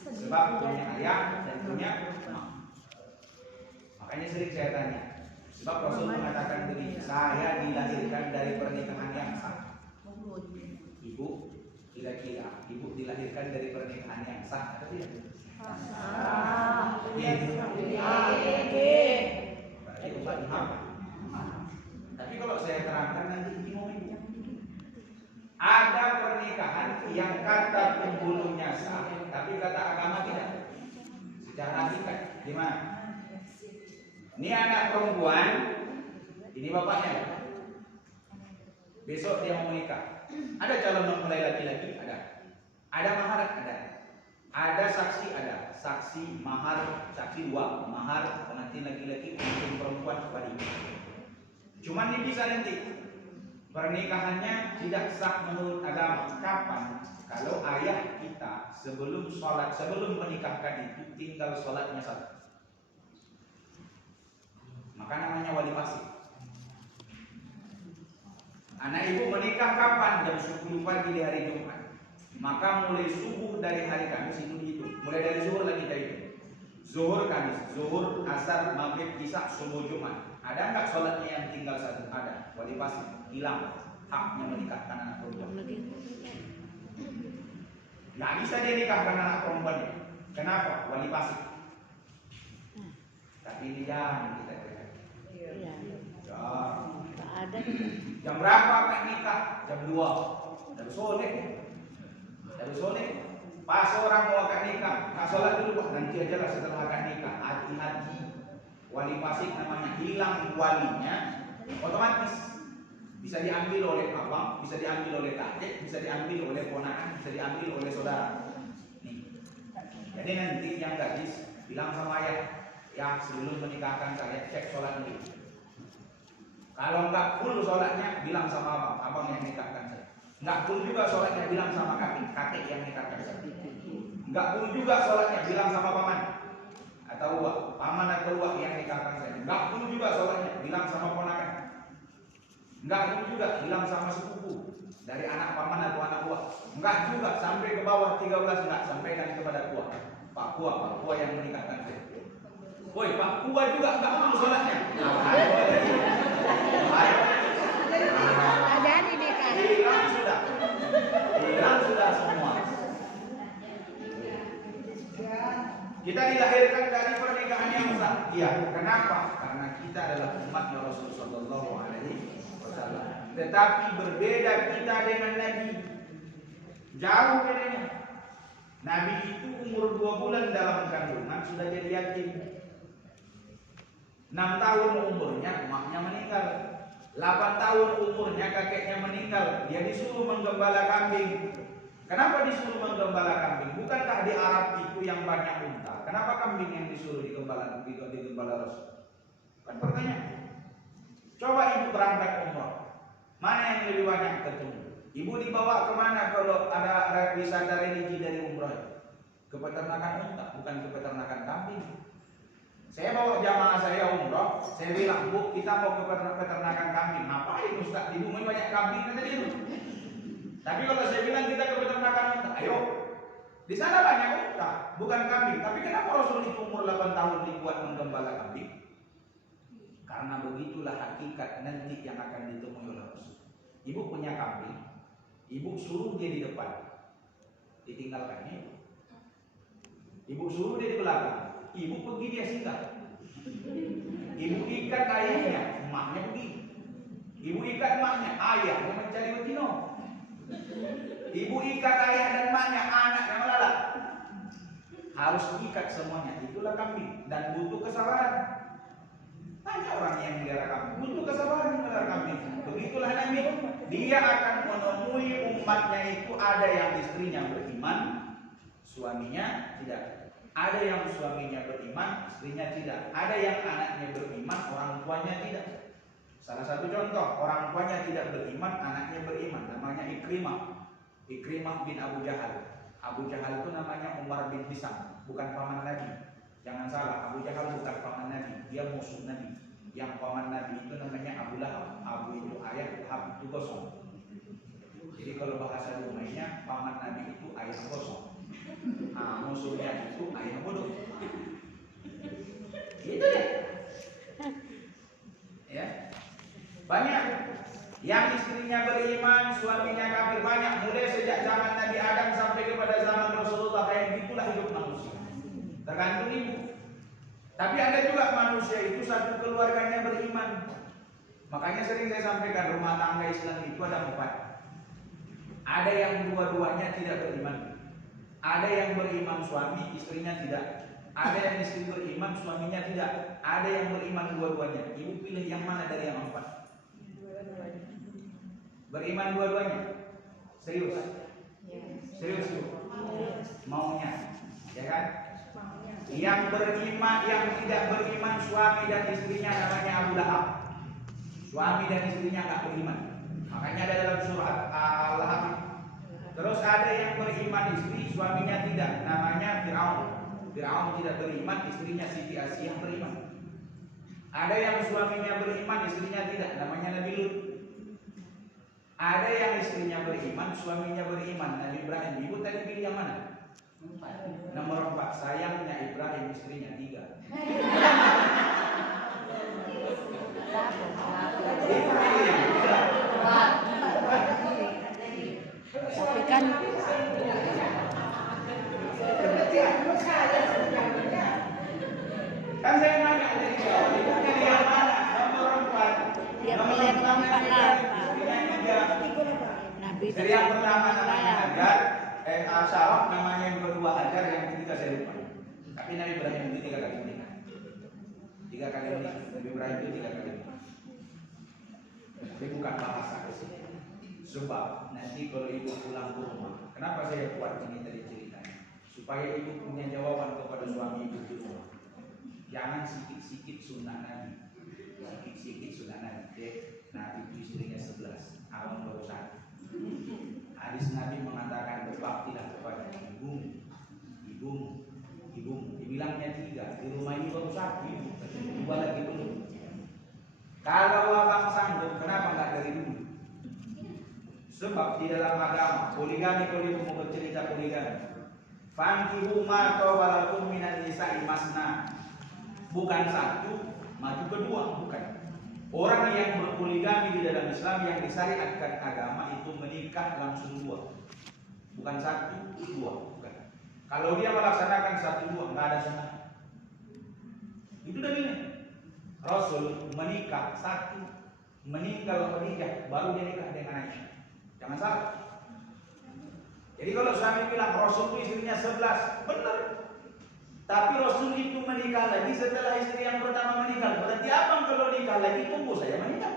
Sebab punya ayah dan punya emak. Makanya sering saya tanya. Sebab Rasul mengatakan begini, saya dilahirkan dari pernikahan yang sah. Ibu kira-kira ibu dilahirkan dari pernikahan yang sah atau tidak? Sah. Berarti umat Imam. Tapi kalau saya terangkan nanti bingung ibu. Ada pernikahan yang kata penghulunya sah, tapi kata agama tidak. Secara hakikat, gimana? Ini anak perempuan, ini bapaknya. Besok dia mau menikah. Ada calon mempelai laki-laki? Ada. Ada mahar? Ada. Ada saksi? Ada. Saksi, mahar, saksi 2. Mahar, pengantin laki-laki, pengantin perempuan kepada ibu. Cuman ini bisa nanti. Pernikahannya tidak sah menurut agama. Kapan? Kalau ayah kita sebelum sholat, sebelum menikahkan itu tinggal sholatnya satu. Maka namanya wali fasik. Anak ibu menikah kapan? Jam 10 pagi di hari Jumat. Maka mulai subuh dari hari Kamis itu dihitung. Mulai dari zuhur lagi kita hitung. Zuhur Kamis, zuhur, asar, maghrib, isya, subuh Jumat. Ada enggak sholatnya yang tinggal satu? Ada. Wali fasik hilang haknya menikahkan anak perempuan. Nggak bisa dia nikahkan anak perempuannya. Kenapa? Wali fasik. Tapi ini jangan kita. Ada. Jam berapa akad nikah? Jam 2. Dari sore. Pas orang mau akad nikah, sholat dulu, nanti aja lah setelah akad nikah. Hati-hati. Wali fasik namanya, hilang walinya, otomatis bisa diambil oleh abang, bisa diambil oleh kakek, bisa diambil oleh ponakan, bisa diambil oleh saudara. Nih. Jadi nanti yang gadis bilang sama ayah, yang sebelum menikahkan saya cek sholat dulu. Kalau nggak full sholatnya, bilang sama abang, abang yang nikahkan saya. Nggak full juga sholatnya, bilang sama kakek, kakek yang nikahkan saya. Nggak full juga sholatnya, bilang sama paman atau uak, paman atau uak yang nikahkan saya. Nggak full juga sholatnya, bilang sama ponakan. Nggak full juga, bilang sama sepupu dari anak paman atau anak uak. Nggak juga, sampai ke bawah 13 nggak, sampaikan kepada uak. Pak Kua yang menikahkan saya. Woi, Pak Kua juga nggak full sholatnya. Jadi nikah. Hilang sudah semua. Kita dilahirkan dari pernikahan yang sah. Iya, kenapa? Karena kita adalah umatnya Rasulullah Shallallahu Alaihi Wasallam. Tetapi berbeda kita dengan Nabi. Jauh bedanya. Nabi itu umur 2 bulan dalam kandungan sudah jadi yatim. 6 tahun umurnya emaknya meninggal. 8 tahun umurnya kakeknya meninggal. Dia disuruh menggembala kambing. Kenapa disuruh menggembala kambing? Bukankah di Arab itu yang banyak unta? Kenapa kambing yang disuruh digembala Rasul? Kan pertanyaan. Coba ibu berangkat umrah. Mana yang lebih banyak ketemu? Ibu dibawa kemana kalau ada wisata religi dari umrah? Ke peternakan unta, bukan ke peternakan kambing. Saya bawa jamaah saya umrah, saya bilang, Bu, kita mau ke peternakan kambing. Ngapain Ustaz? Di bumi banyak kambing kan tadi itu. Tapi kalau saya bilang kita ke peternakan unta, ayo. Di sana banyak unta, bukan kambing. Tapi kenapa Rasul itu umur 8 tahun dibuat menggembala kambing? Karena begitulah hakikat nanti yang akan ditemui oleh Rasul. Ibu punya kambing, ibu suruh dia di depan, ditinggalkan ibu. Ibu suruh dia di belakang. Ibu pergi dia singgah. Ibu ikat ayahnya, emaknya pergi. Ibu ikat emaknya, ayahnya mencari betina. Ibu ikat ayah dan emaknya, anak yang melalat. Harus ikat semuanya. Itulah kambing dan butuh kesabaran. Tanya orang yang melihara kambing, butuh kesabaran melihara kambing. Begitulah Nabi. Dia akan menemui umatnya itu ada yang istrinya beriman, suaminya tidak. Ada yang suaminya beriman, istrinya tidak. Ada yang anaknya beriman, orang tuanya tidak. Salah satu contoh, orang tuanya tidak beriman, anaknya beriman. Namanya Ikrimah. Ikrimah bin Abu Jahal. Abu Jahal itu namanya Umar bin Hisam, bukan paman Nabi. Jangan salah, Abu Jahal bukan paman Nabi, dia musuh Nabi. Yang paman Nabi itu namanya Abu Lahab. Abu itu ayah, Lahab itu gosong. Jadi kalau bahasa rumahnya, paman Nabi itu ayah gosong. Nah, musuhnya itu ayah bodoh. Gitu ya. Ya. Banyak yang istrinya beriman, suaminya kafir, banyak mulai sejak zaman Nabi Adam sampai kepada zaman Rasulullah. Kayak gitulah hidup manusia. Tergantung ibu. Tapi ada juga manusia itu satu keluarganya beriman. Makanya sering saya sampaikan rumah tangga Islam itu ada 4. Ada yang dua-duanya tidak beriman. Ada yang beriman suami, istrinya tidak. Ada yang istri beriman, suaminya tidak. Ada yang beriman dua-duanya. Ibu pilih yang mana dari yang 4? Beriman dua-duanya. Serius? Serius ibu? Maunya, ya kan? Yang beriman, yang tidak beriman suami dan istrinya namanya Abu Lahab. Suami dan istrinya nggak beriman. Makanya ada dalam surat Al-Lahab. Terus ada yang beriman istri, suaminya tidak. Namanya Fir'aun. Fir'aun tidak beriman, istrinya Siti Asyah beriman. Ada yang suaminya beriman, istrinya tidak. Namanya Nabi Lut. Ada yang istrinya beriman, suaminya beriman. Nabi Ibrahim. Ibu tadi pilih yang mana? Nomor 4. Sayangnya Ibrahim, istrinya 3. Tapi kan Kan saya nanya dari jauh, ibu pilih yang mana? Nomor 4. dia pilih nomor 4 lah. Nabi Istri yang pertama namanya Hajar, Sarah namanya yang kedua Hajar, yang ketiga saya lupa. Tapi Nabi Ibrahim itu 3 kali menikah. 3 kali menikah. Nabi Ibrahim itu 3 kali menikah. Tapi bukan bahasa kesini. Sebab nanti kalau ibu pulang ke rumah, kenapa saya buat ini tadi ceritanya? Supaya ibu punya jawaban kepada suami ibu di rumah. Jangan sikit-sikit sunnah Nabi. Sikit-sikit sudah nanti Nabi itu istrinya 11, awal baru 1. Hadis Nabi mengatakan berbaktilah kepada ibumu. Dibilangnya 3, di rumah ini baru 1, 2 lagi belum. Kalau abang sanggup, kenapa nggak dari dulu? Sebab di dalam agama poligami, kalau ibu mau bercerita poligami, fankihu ma tawalakum minan nisa'i masna, bukan 1 maju kedua, bukan. Orang yang berpoligami di dalam Islam yang disyariatkan agama itu menikah langsung 2, bukan 1, 2, bukan. Kalau dia melaksanakan 1, 2 nggak ada sunnah. Itu dalilnya. Rasul menikah 1, meninggal Khadijah, baru dia nikah dengan Aisyah. Jangan salah. Jadi kalau suami bilang Rasul itu istrinya 11, benar. Tapi Rasul itu menikah lagi setelah istri yang pertama meninggal. Berarti abang kalau nikah lagi tunggu saya menikah.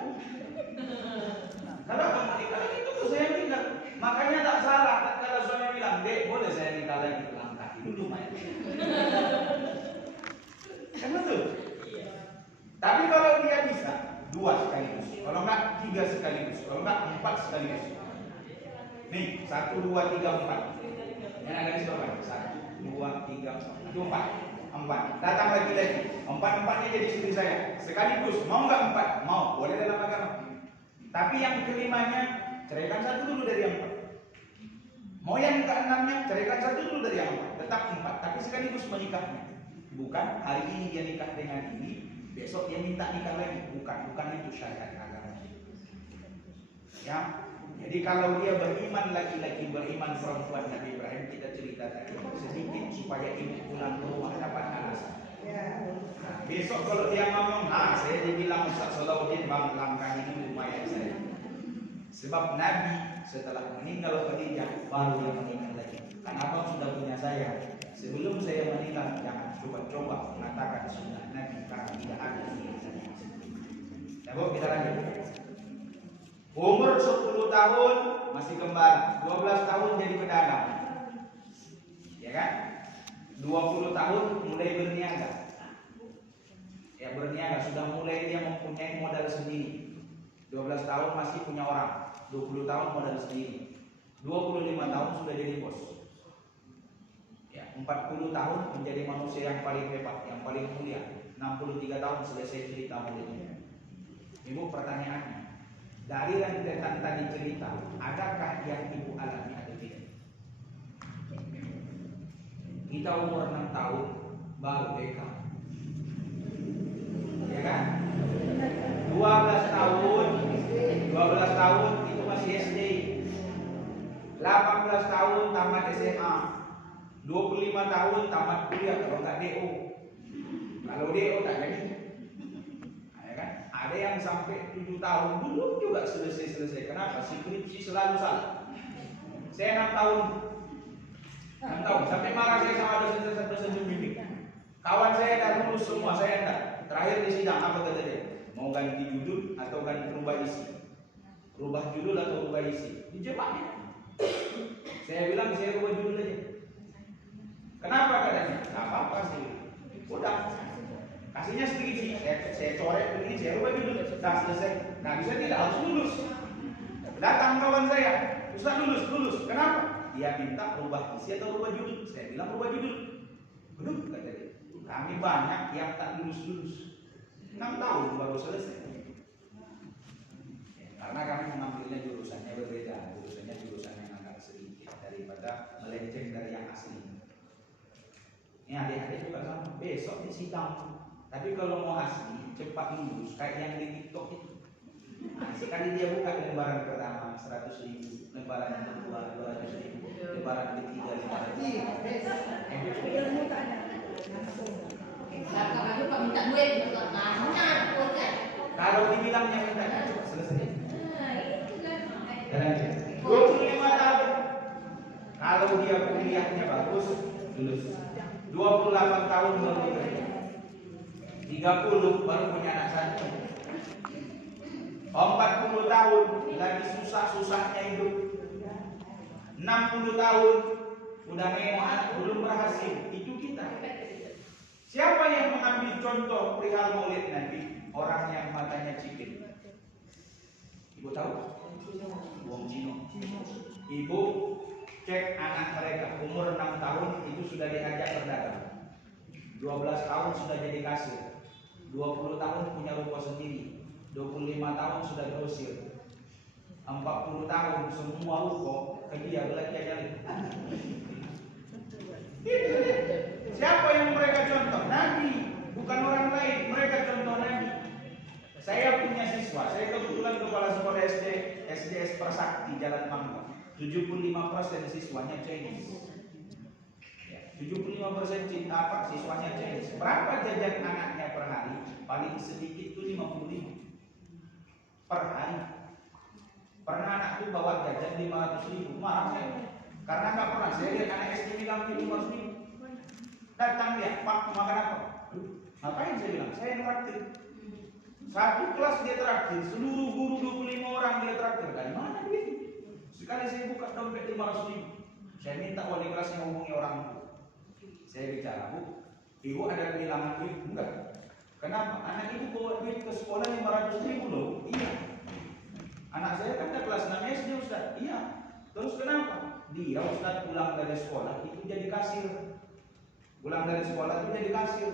Kalau abang menikah lagi tunggu saya menikah. Makanya tak salah kalau suami bilang, "Dek, boleh saya nikah lagi?" Langkah dulu main. Kan betul? Tapi kalau dia bisa 2 sekaligus, kalau enggak 3 sekaligus, kalau enggak 4 sekaligus. Nih, 1, 2, 3, 4. Yang ada di bawah 1, 2, 3, 4. Datang lagi. 4-4-nya jadi istri saya. Sekaligus, mau nggak 4? Mau, boleh dalam agama. Tapi yang kelimanya, ceraikan 1 dulu dari yang 4. Mau yang ke-6-nya, ceraikan 1 dulu dari yang 4. Tetap 4, tapi sekaligus menikahnya. Bukan hari ini dia nikah dengan ini, besok dia minta nikah lagi. Bukan itu syariat agama. Ya. Jadi kalau dia beriman laki-laki, beriman perempuan Nabi Ibrahim, kita cerita tadi sedikit supaya ibu pulang ke rumah dapat alasan. Nah, besok kalau dia ngomong, saya dibilang Ustaz Salahuddin bang, langkah ini lumayan saya. Sebab Nabi setelah meninggal Khadijah baru dia menikah lagi. Karena abang sudah punya saya. Sebelum saya menikah, jangan coba-coba mengatakan sunnah Nabi karena tidak ada. Kita lanjut. Umur 10 tahun masih kembali, 12 tahun jadi pedagang. Ya kan? 20 tahun mulai berniaga. Ya berniaga, sudah mulai dia mempunyai modal sendiri. 12 tahun masih punya orang, 20 tahun modal sendiri. 25 tahun sudah jadi bos. Ya, 40 tahun menjadi manusia yang paling hebat, yang paling mulia. 63 tahun selesai cerita mulainya. Ibu, pertanyaannya, dari rentetan tadi cerita, adakah yang ibu alami atau tidak? Kita umur 6 tahun baru BK, ya kan? 12 tahun itu masih SD. 18 tahun tamat SMA. 25 tahun tamat kuliah kalau nggak DO. Kalau DO tak jadi. Ada yang sampai 7 tahun belum juga selesai. Kenapa? Skripsi selalu salah. Saya 6 tahun sampai marah saya sama dosen bimbing. Kawan saya dah lulus semua, saya enggak. Terakhir di sidang apa kata dia? Mau ganti judul atau ganti rubah isi? Rubah judul atau rubah isi? Dijebaknya. Saya bilang saya rubah judul aja. Kenapa katanya? Enggak apa-apa sih. Udah. Kasihnya skripsi, saya coret begini, saya rubah judul, dah selesai. Nah bisa tidak harus lulus. Datang kawan saya, Ustaz lulus. Kenapa? Dia minta rubah isi atau rubah judul. Saya bilang rubah judul. Belum kata dia. Kami banyak yang tak lulus. 6 tahun baru selesai. Karena kami mengambilnya jurusannya berbeda, jurusan yang agak sedikit daripada melenceng dari yang asli. Ini adik-adik juga sama. Besok di sidang. Tapi kalau mau asli, cepat lulus, kayak yang di TikTok itu. Nah, sekali dia buka lembaran pertama 100.000, lembaran yang kedua 200.000, lembaran ketiga 500.000. Kalau dibilangnya minta cepat selesai. 25 tahun. Kalau dia kuliahnya bagus, lulus. 28 tahun baru kerja. 30 baru punya anak satu. 40 tahun lagi susah-susahnya hidup. 60 tahun udah nengok anak belum berhasil. Itu kita. Siapa yang mengambil contoh perihal Maulid Nabi? orang yang matanya cipit? Ibu tahu? Wong Cino. Ibu cek anak mereka umur 6 tahun itu sudah diajak berdagang. 12 tahun sudah jadi kasir. 20 tahun punya ruko sendiri. 25 tahun sudah grosir. 40 tahun semua ruko ke dia belanjanya. Siapa yang mereka contoh? Nabi, bukan orang lain. Mereka contoh Nabi. Saya punya siswa, saya kebetulan kepala sekolah SDS Persakti Jalan Mangga. 75% siswanya Chinese. 75% siswanya Chinese. Berapa jajan anaknya per hari? Paling sedikit tuh 55 per hari. Pernah anakku bawa jajan 500.000, marah saya. Karena nggak pernah saya lihat anak SD bilang 500.000. Datang dia, Pak makan apa? Ngapain saya bilang? Saya yang traktir. Satu kelas dia traktir, seluruh guru 25 orang dia traktir. Dari mana duit? Sekali saya buka dompet 500.000. Saya minta wali kelasnya hubungi orang itu. Saya bicara, Bu, Ibu ada kehilangan duit? Enggak. Kenapa? Anak ibu bawa duit ke sekolah 500.000 loh. Iya. Anak saya kan udah kelas 6 SD Ustaz. Iya. Terus kenapa? Dia Ustaz pulang dari sekolah itu jadi kasir. Pulang dari sekolah itu jadi kasir.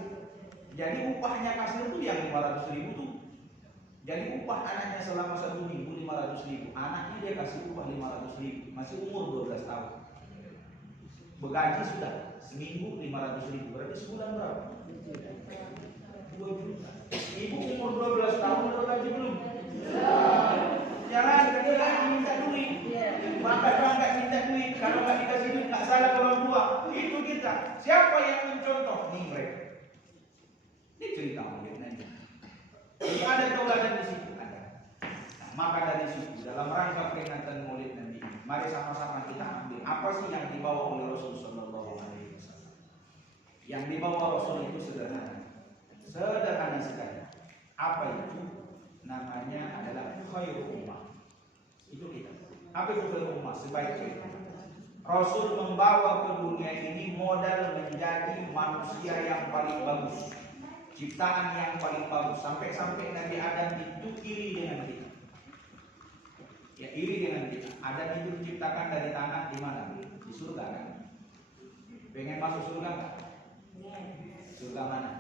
Jadi upahnya kasir itu yang 500.000 tuh. Jadi upah anaknya selama 1 minggu 500.000. Anaknya dia kasih upah 500.000. Masih umur 12 tahun. Begaji sudah seminggu 500.000. Berarti sebulan berapa? 2 juta. Ibu umur 12 tahun udah gaji belum? Jangan ketika minta duit. Maka nggak minta duit. Kalau nggak dikasih duit nggak salah orang tua. Itu kita. Siapa yang mencontoh? Nih mereka. Ini cerita mungkin aja. Jadi ada tauladan di situ ada. Nah, maka dari situ dalam rangka peringatan Maulid Nabi, mari sama-sama kita ambil apa sih yang dibawa oleh Rasul Sallallahu Alaihi Wasallam. Yang dibawa Rasul itu sederhana, sederhana sekali. Apa itu? Namanya adalah khairul ummah. Itu kita. Apa itu khairul ummah? Sebaik-baiknya. Rasul membawa ke dunia ini modal menjadi manusia yang paling bagus. Ciptaan yang paling bagus. Sampai-sampai Nabi Adam itu iri dengan kita. Ya iri dengan kita. Adam itu diciptakan dari tanah di mana? Di surga kan? Pengen masuk surga kan? Surga mana?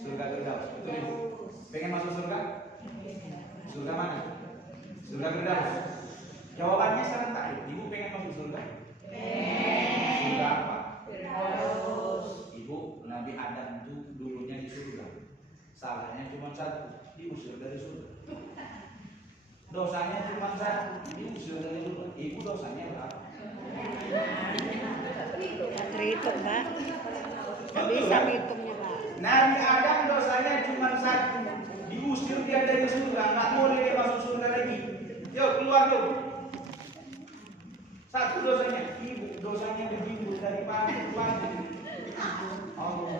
Surga Firdaus. Betul Ibu? Pengen masuk surga? Surga mana? Surga Firdaus. Jawabannya serentak. Ibu pengen masuk surga? Surga apa? Ibu, Nabi Adam itu dulunya di surga. Salahnya cuma satu, diusir dari surga. Dosanya cuma satu, diusir dari surga. Ibu dosanya berapa? Gak terhitung, Pak. Gak bisa ngitungnya, Pak. Nabi Adam dosanya cuma satu, diusir dia dari surga. Nggak boleh dia masuk surga lagi. Yuk keluar yuk. Satu dosanya, ibu dosanya begitu dari pagi ke pagi. Oh,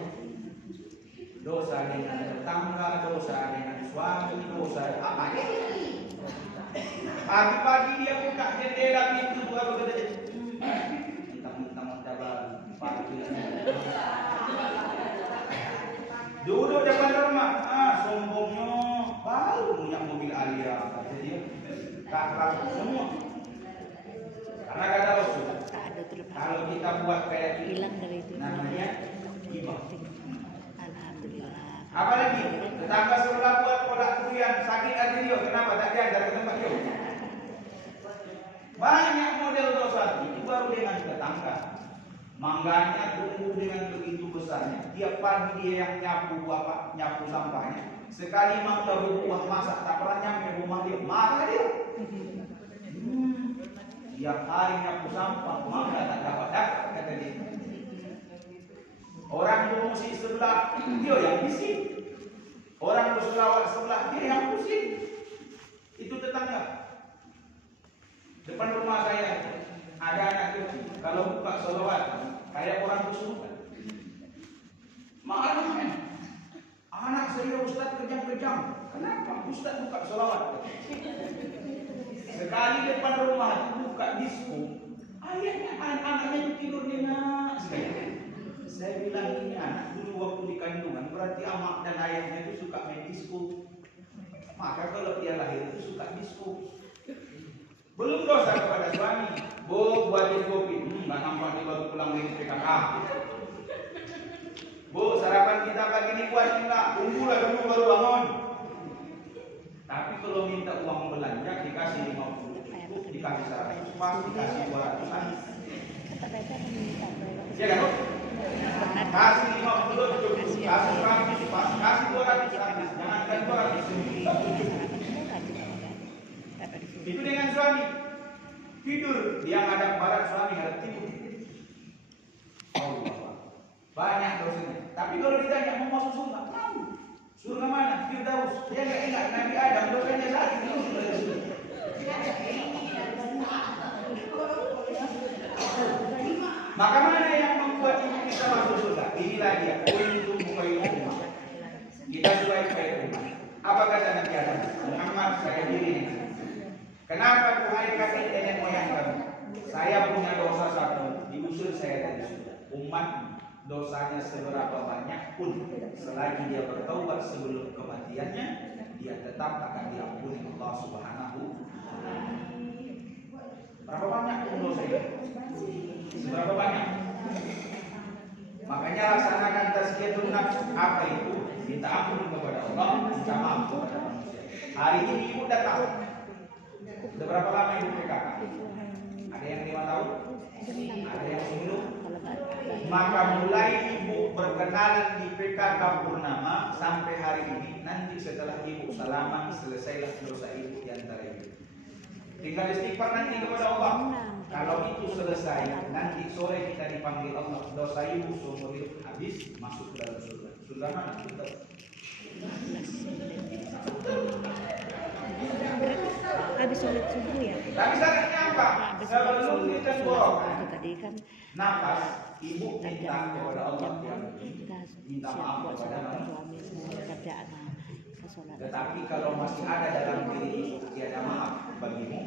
dosa dengan tetangga, dosa dengan suami, dosa apa ini? Pagi-pagi dia buka jendela pintu baru kata minta martabak pagi. Duduk depan rumah, sombongnya baru punya mobil Alia kata dia. Kakak semua. Karena kata Rasul, kalau kita buat kayak ini, Hilang dari itu. namanya hibah. Alhamdulillah. Apalagi tetangga sebelah buat kolak durian, sakit hati dia, kenapa tak diantar ke tempat dia? Banyak model dosa itu baru dengan tetangga. Mangganya tumbuh dengan begitu besarnya. Tiap pagi dia yang nyapu sampahnya. Sekali mangga berbuah masak tak pernah nyampe rumah dia, marah dia. Tiap hari nyapu sampah, mangga tak dapat kata dia. Orang bermusik sebelah, dia yang bising. Orang berselawat sebelah, dia yang pusing. Itu tetangga. Depan rumah saya ada anak kecil. Kalau buka selawat, kayak orang kesurupan. Makanya anak saya Ustaz kejam-kejam. Kenapa Ustaz buka selawat? Sekali depan rumah itu buka disko, ayahnya anaknya tidur nyenyak sekali. Saya bilang ini anak dulu waktu di kandungan berani berarti amak dan ayahnya itu suka main disco. Maka kalau dia lahir itu suka disco. Belum dosa kepada suami. Bu, buatin kopi. Nggak nampak dia baru pulang dari PKK. Bu, sarapan kita pagi ini buat enggak? Tunggulah dulu baru bangun. Tapi kalau minta uang belanja dikasih 50, dikasih 100, pas dikasih 200-an. Ya kan? Kasih 50 cukup, kasih 100 pas, kasih 200 habis. Jangankan 200. Itu dengan suami. Tidur, dia ngadap barat, suami ngadap timur. Allah. Banyak dosanya. Tapi kalau ditanya mau masuk surga, mau. Surga mana? Firdaus. Dia nggak ingat Nabi Adam, dosanya satu. Maka mana yang membuat ibu kita masuk surga? Inilah dia. Kuntum khairu ummah. Kita sebaik-baik umat. Apa kata Nabi Adam? Muhammad, saya diri. Kenapa Tuhan kakek nenek moyang kami? Saya punya dosa satu, diusir saya dari surga. Umat dosanya seberapa banyak pun, selagi dia bertaubat sebelum kematiannya, dia tetap akan diampuni Allah Subhanahu wa Ta'ala. Berapa banyak pun dosa itu? Seberapa banyak? Makanya laksanakan tazkiyatun nafs. Apa itu? Minta ampun kepada Allah, minta maaf kepada manusia. Hari ini ibu datang. Sudah berapa lama ibu PKK? Ada yang 5 tahun? Ada yang 10? Maka mulai ibu berkenalan di PKK Purnama sampai hari ini, nanti setelah ibu salaman, selesailah dosa ibu di antara ibu. Tinggal istighfar nanti kepada Allah. Kalau itu selesai, nanti sore kita dipanggil Allah. Dosa ibu seumur hidup habis, masuk ke dalam surga. Surga mana? Surga. Habis sholat subuh ya. Tapi syaratnya apa? Sebelum kita tenggorokan, Tadi kan nafas, ibu minta kepada Allah yang kita minta siap maaf buat kepada sholat Allah. suami semua kerjaan ke sholat. Tetapi kalau masih ada dalam diri ibu tiada maaf bagimu,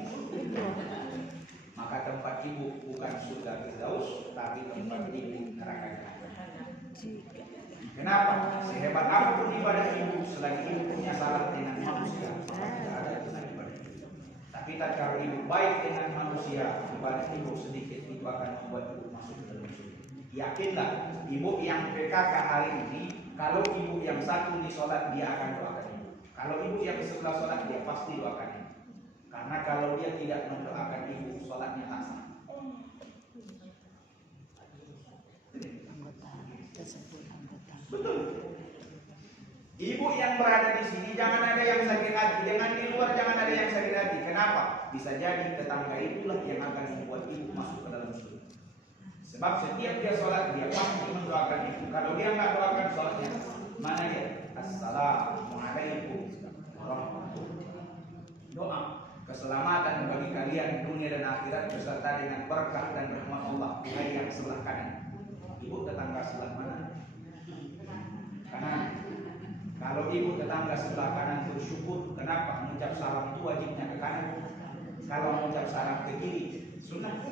maka tempat ibu bukan surga Firdaus, tapi tempat ibu neraka Jahanam. Kenapa? Sehebat apapun ibadah ibu, selagi ibu punya salah dengan manusia, tidak ada gunanya ibadah ibu. Tapi kalau ibu baik dengan manusia, ibadah ibu sedikit itu akan membuat ibu masuk ke dalam surga. Yakinlah, ibu yang PKK hari ini, kalau ibu yang satu di sholat dia akan doakan ibu. Kalau ibu yang setelah sholat dia pasti doakan ibu. Karena kalau dia tidak mendoakan ibu, sholatnya tak sah. Betul. Ibu yang berada di sini jangan ada yang sakit hati, dengan di luar jangan ada yang sakit hati. Kenapa? Bisa jadi tetangga itulah yang akan membuat ibu masuk ke dalam surga. Sebab setiap dia sholat dia pasti mendoakan ibu. Kalau dia nggak doakan sholatnya, mana dia? Assalamualaikum warahmatullahi wabarakatuh. Doa keselamatan bagi kalian dunia dan akhirat beserta dengan berkah dan rahmat Allah di hari yang sebelah kanan. Ibu tetangga sebelah mana? Kanan. Kalau ibu tetangga sebelah kanan bersyukur, kenapa? Mengucap salam itu wajibnya ke kanan. Kalau mengucap salam ke kiri, sunnah.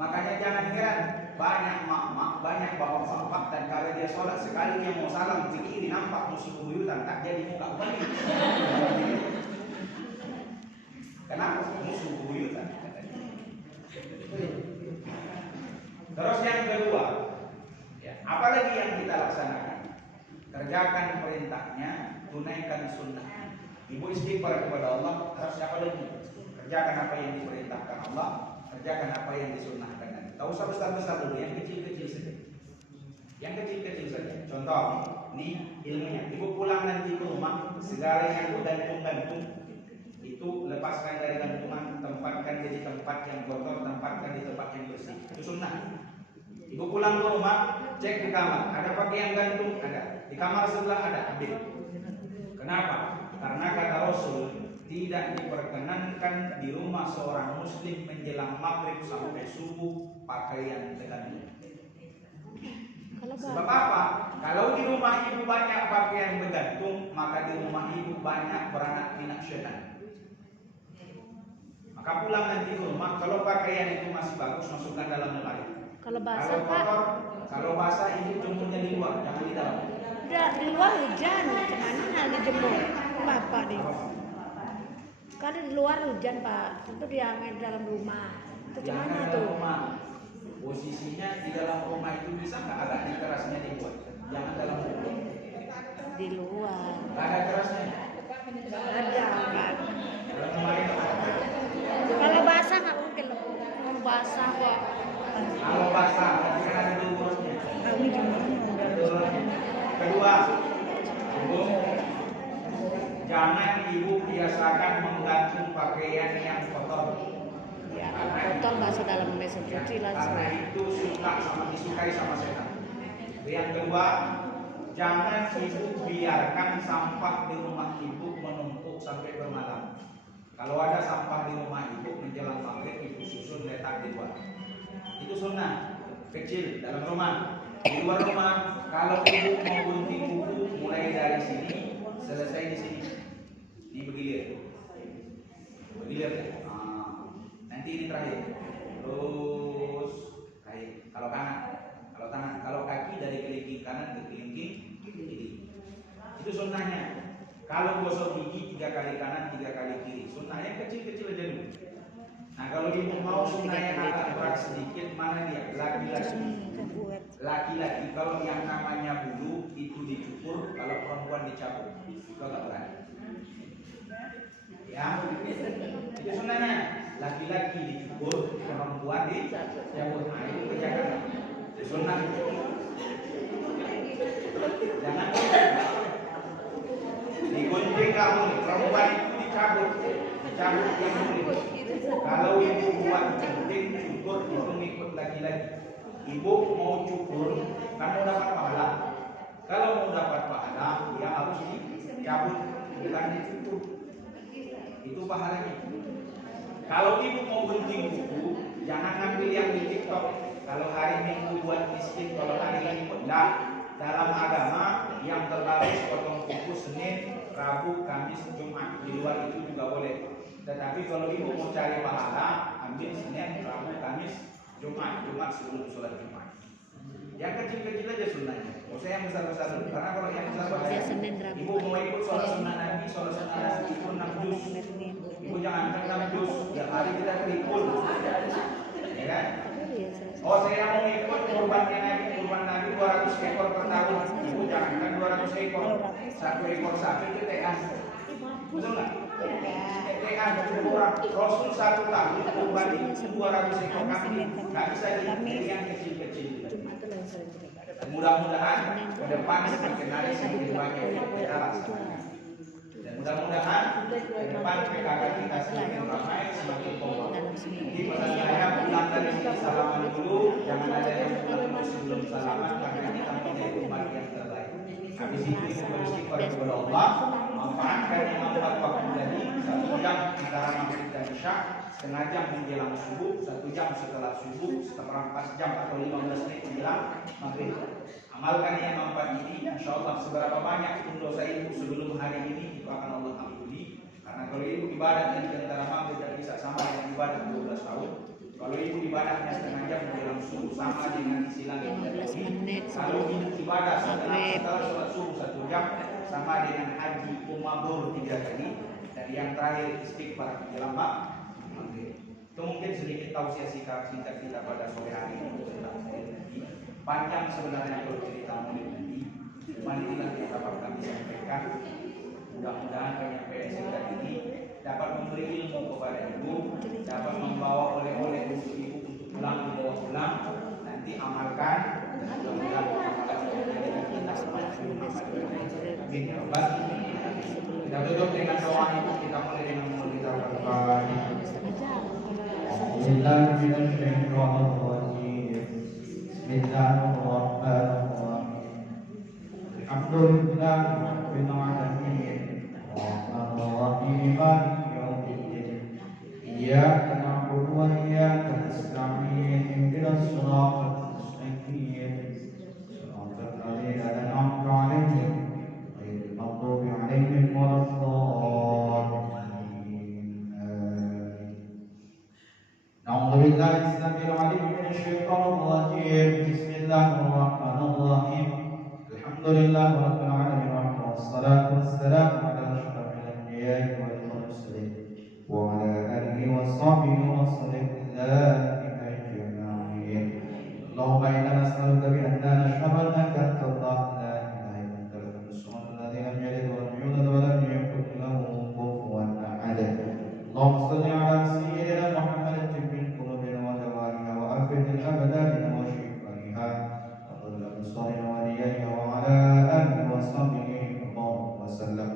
Makanya jangan heran, banyak mak-mak, banyak bapak-bapak, dan kalau dia sholat sekali dia mau salam ke kiri nampak musuh bebuyutan, tak jadi muka balik. Kenapa? Musuh bebuyutan. Terus yang kedua, ya, apalagi yang kita laksanakan? Kerjakan perintahnya, tunaikan sunnah. Ibu istighfar kepada Allah, terus siapa lagi? Kerjakan apa yang diperintahkan Allah, kerjakan apa yang disunnahkan. Tak usah besar-besar dulu, yang kecil-kecil saja. Yang kecil-kecil saja. Contoh, ini ilmunya. Ibu pulang nanti ke rumah, segala yang gantung-gantung itu lepaskan dari gantungan, tempatkan di tempat yang kotor, tempatkan di tempat yang bersih. Itu sunnah. Ibu pulang ke rumah, cek di kamar, ada pakaian gantung, ada. Di kamar sebelah ada, ambil. Kenapa? Karena kata Rasul, tidak diperkenankan di rumah seorang muslim menjelang maghrib sampai subuh pakaian tergantung. Sebab apa? Kalau di rumah ibu banyak pakaian bergantung, maka di rumah ibu banyak beranak pinak syaitan. Maka pulang nanti ke rumah, kalau pakaian itu masih bagus, masukkan dalam lemari. Kalau basah, Kalau kotor, kalau basah ibu jemurnya di luar, jangan di dalam. di luar hujan, kemana dijemur? Bapak nih. Kalau di luar hujan Pak, itu dia main dalam rumah. Itu Jangan gimana dalam tuh? rumah. Posisinya di dalam rumah itu bisa nggak agak di terasnya dibuat? Jangan dalam rumah. Di luar. Nggak ada terasnya. Ada Pak. Kalau kemarin ada. Kalau basah nggak mungkin loh. Kalau basah kok. Kalau basah, berarti kan ada turunnya. Kami gimana? Kedua, ibu, jangan ibu biasakan menggantung pakaian yang kotor. Ya, kotor masuk dalam mesin cuci langsung. Karena itu disukai sama setan. Yang kedua, jangan ibu biarkan sampah di rumah ibu menumpuk sampai bermalam. Kalau ada sampah di rumah ibu menjelang maghrib, ibu susun letak di luar. Itu sunnah kecil dalam rumah. Di luar rumah, kalau ibu mau gunting kuku mulai dari sini selesai di sini. Ini bergilir. Nanti ini terakhir. Terus terakhir. Kalau kanan, kalau tangan, kalau kaki dari kelingking kanan ke kelingking kiri. Itu sunnahnya. Kalau gosok gigi 3 kali kanan, 3 kali kiri. Sunnahnya kecil-kecil aja dulu. Nah kalau ibu mau sunnah yang agak berat sedikit, mana dia? Laki-laki. Laki-laki kalau yang namanya bulu itu dicukur, kalau perempuan dicabut. Itu agak berat. Ya, itu sunnahnya. Laki-laki dicukur, perempuan dicabut. Nah itu kerjakan. Itu sunnah. Jangan digunting kamu, perempuan itu dicabut yang mulut. Kalau ibu buat gunting cukur itu ngikut laki-laki. Ibu mau cukur kan mau dapat pahala. Kalau mau dapat pahala dia harus dicabut bukan dicukur. Itu pahalanya. Kalau ibu mau gunting kuku jangan ambil yang di TikTok. Kalau hari Minggu buat miskin, kalau hari ini enggak. Dalam agama yang terbaik potong kuku Senin, Rabu, Kamis, Jumat. Di luar itu juga boleh. Tetapi kalau ibu mau cari pahala, ambil Senin, Rabu, Kamis, Jumat sebelum sholat Jumat. Yang kecil-kecil aja sunnahnya. Mau saya yang besar-besar dulu. Karena kalau yang besar bahaya. Ibu mau ikut sholat sunnah Nabi, sholat sunnah Nabi itu 6 juz. Ibu jangan 6 juz. Tiap hari kita kerikul. Ya kan? Oh saya mau ikut kurbannya Nabi, kurban Nabi 200 ekor per tahun. Ibu jangankan 200 ekor. 1 ekor sapi itu TK. Betul nggak? TK orang. Rasul 1 tahun kurban itu 200 ekor kambing. Nggak bisa dipilih yang kecil-kecil. Mudah-mudahan ke depan semakin hari semakin banyak yang kita laksanakan. Dan mudah-mudahan ke depan PKK kita semakin ramai, semakin kompak. Jadi pesan saya pulang dari sini salaman dulu, jangan ada yang pulang dulu sebelum salaman karena kita menjadi umat yang terbaik. Habis itu ibu beristighfar kepada Allah, manfaatkan yang manfaat waktu tadi 1 jam antara maghrib dan isya, setengah jam menjelang subuh, 1 jam setelah subuh, seperempat jam atau 15 menit menjelang maghrib. Amalkan yang manfaat ini, insya Allah seberapa banyak pun dosa ibu sebelum hari ini itu akan Allah ampuni. Karena kalau ibu ibadat di antara maghrib dan isya sama dengan ibadat 12 tahun. Kalau ibu ibadahnya setengah jam menjelang subuh sama dengan isi langit dan bumi. Kalau ibu ibadah setelah sholat subuh 1 jam sama dengan haji umroh 3 kali. Dan yang terakhir istighfar menjelang maghrib. Itu mungkin sedikit tausiah singkat kita pada sore hari ini tentang Nabi. Panjang sebenarnya kalau cerita Maulid Nabi. Cuma inilah yang dapat kami sampaikan. Mudah-mudahan penyampaian singkat ini dapat memberi ilmu kepada ibu, dapat membawa oleh-oleh untuk ibu untuk pulang dibawa pulang. Nanti amalkan dan mudah-mudahan amalkan menjadikan kita semuanya Muhammad. Amin ya Rabbal alamin. Kita tutup dengan doa ibu, kita mulai dengan kita berdoa. Bismillahirrahmanirrahim. Alhamdulillah rabbil alamin. Arrahmanirrahim. Maliki yaumiddin. Iyyaka na'budu wa iyyaka nasta'in. Ihdinas siratal mustaqim. Siratal ladzina an'amta 'alaihim ghairil maghdubi 'alaihim waladdallin. A'udzu billahi السميع العليم من الشيطان الرجيم. بسم الله الرحمن الرحيم. الحمد لله رب العالمين وحده والصلاة والسلام على أشرف الأنبياء والمرسلين وعلى آله وصحبه وسلم أجمعين. اللهم إنا نسألك بأننا نشهد أنك أنت الله لا إله إلا أنت الصمد الذي لم يلد ولم يولد ولم يكن له كفوا أحد. اللهم صل على سيدنا محمد طب القلوب ودوائها وعافية الأبدان وشفائها وكل أبصار وليها وعلى آله وصحبه وسلم.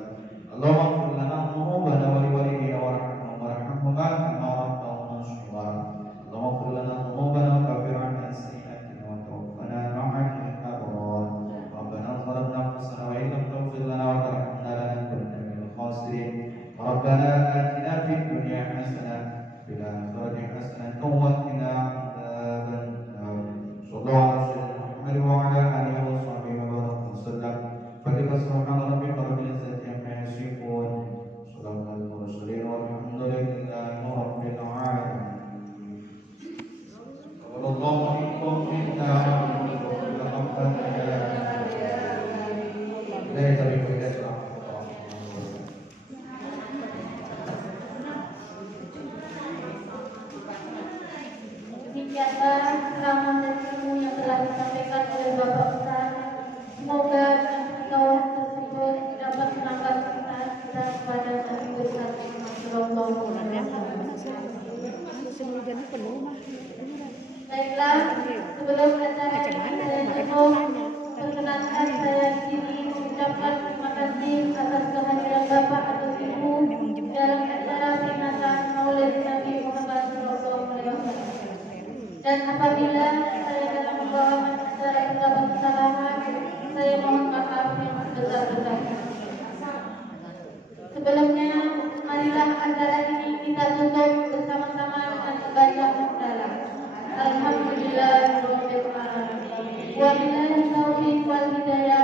اللهم اغفر لنا ذنوبنا ولوالدينا وارحمهما كما ربونا صغارا. اللهم اغفر لنا ذنوبنا وكفر عنا سيئاتنا وتوفنا مع الأبرار. ربنا ظلمنا أنفسنا وإن لم تغفر لنا وترحمنا لنكونن من الخاسرين. ربنا آتنا في الدنيا حسنة وفي الآخرة حسنة وقنا عذاب النار. صلى الله على سيدنا محمد وعلى آله وصحبه وسلم. فلك سبحان ربك رب العزة عما يصفون وسلام على المرسلين والحمد لله رب العالمين. الله فيكم منا Dari tadi kita sudah Demikianlah ceramah dan ilmu yang telah disampaikan oleh Bapak Ustaz. Semoga kawan tersebut dapat menambah semangat kita kepada Nabi besar Sallallahu Alaihi Wasallam. Musim hujan itu penuh mah. Baiklah, sebelum acara saya tutup, perkenankan saya di sini mengucapkan terima kasih atas kehadiran Bapak atau Ibu dalam acara peringatan Maulid Nabi Muhammad Sallallahu Alaihi Wasallam. Dan apabila saya dalam membawakan acara ungkapan kesalahan, saya mohon maaf yang sebesar-besarnya. Sebelumnya, marilah acara ini kita tutup bersama-sama dengan membaca hamdalah. Alhamdulillah, wa billahi taufiq wal hidayah.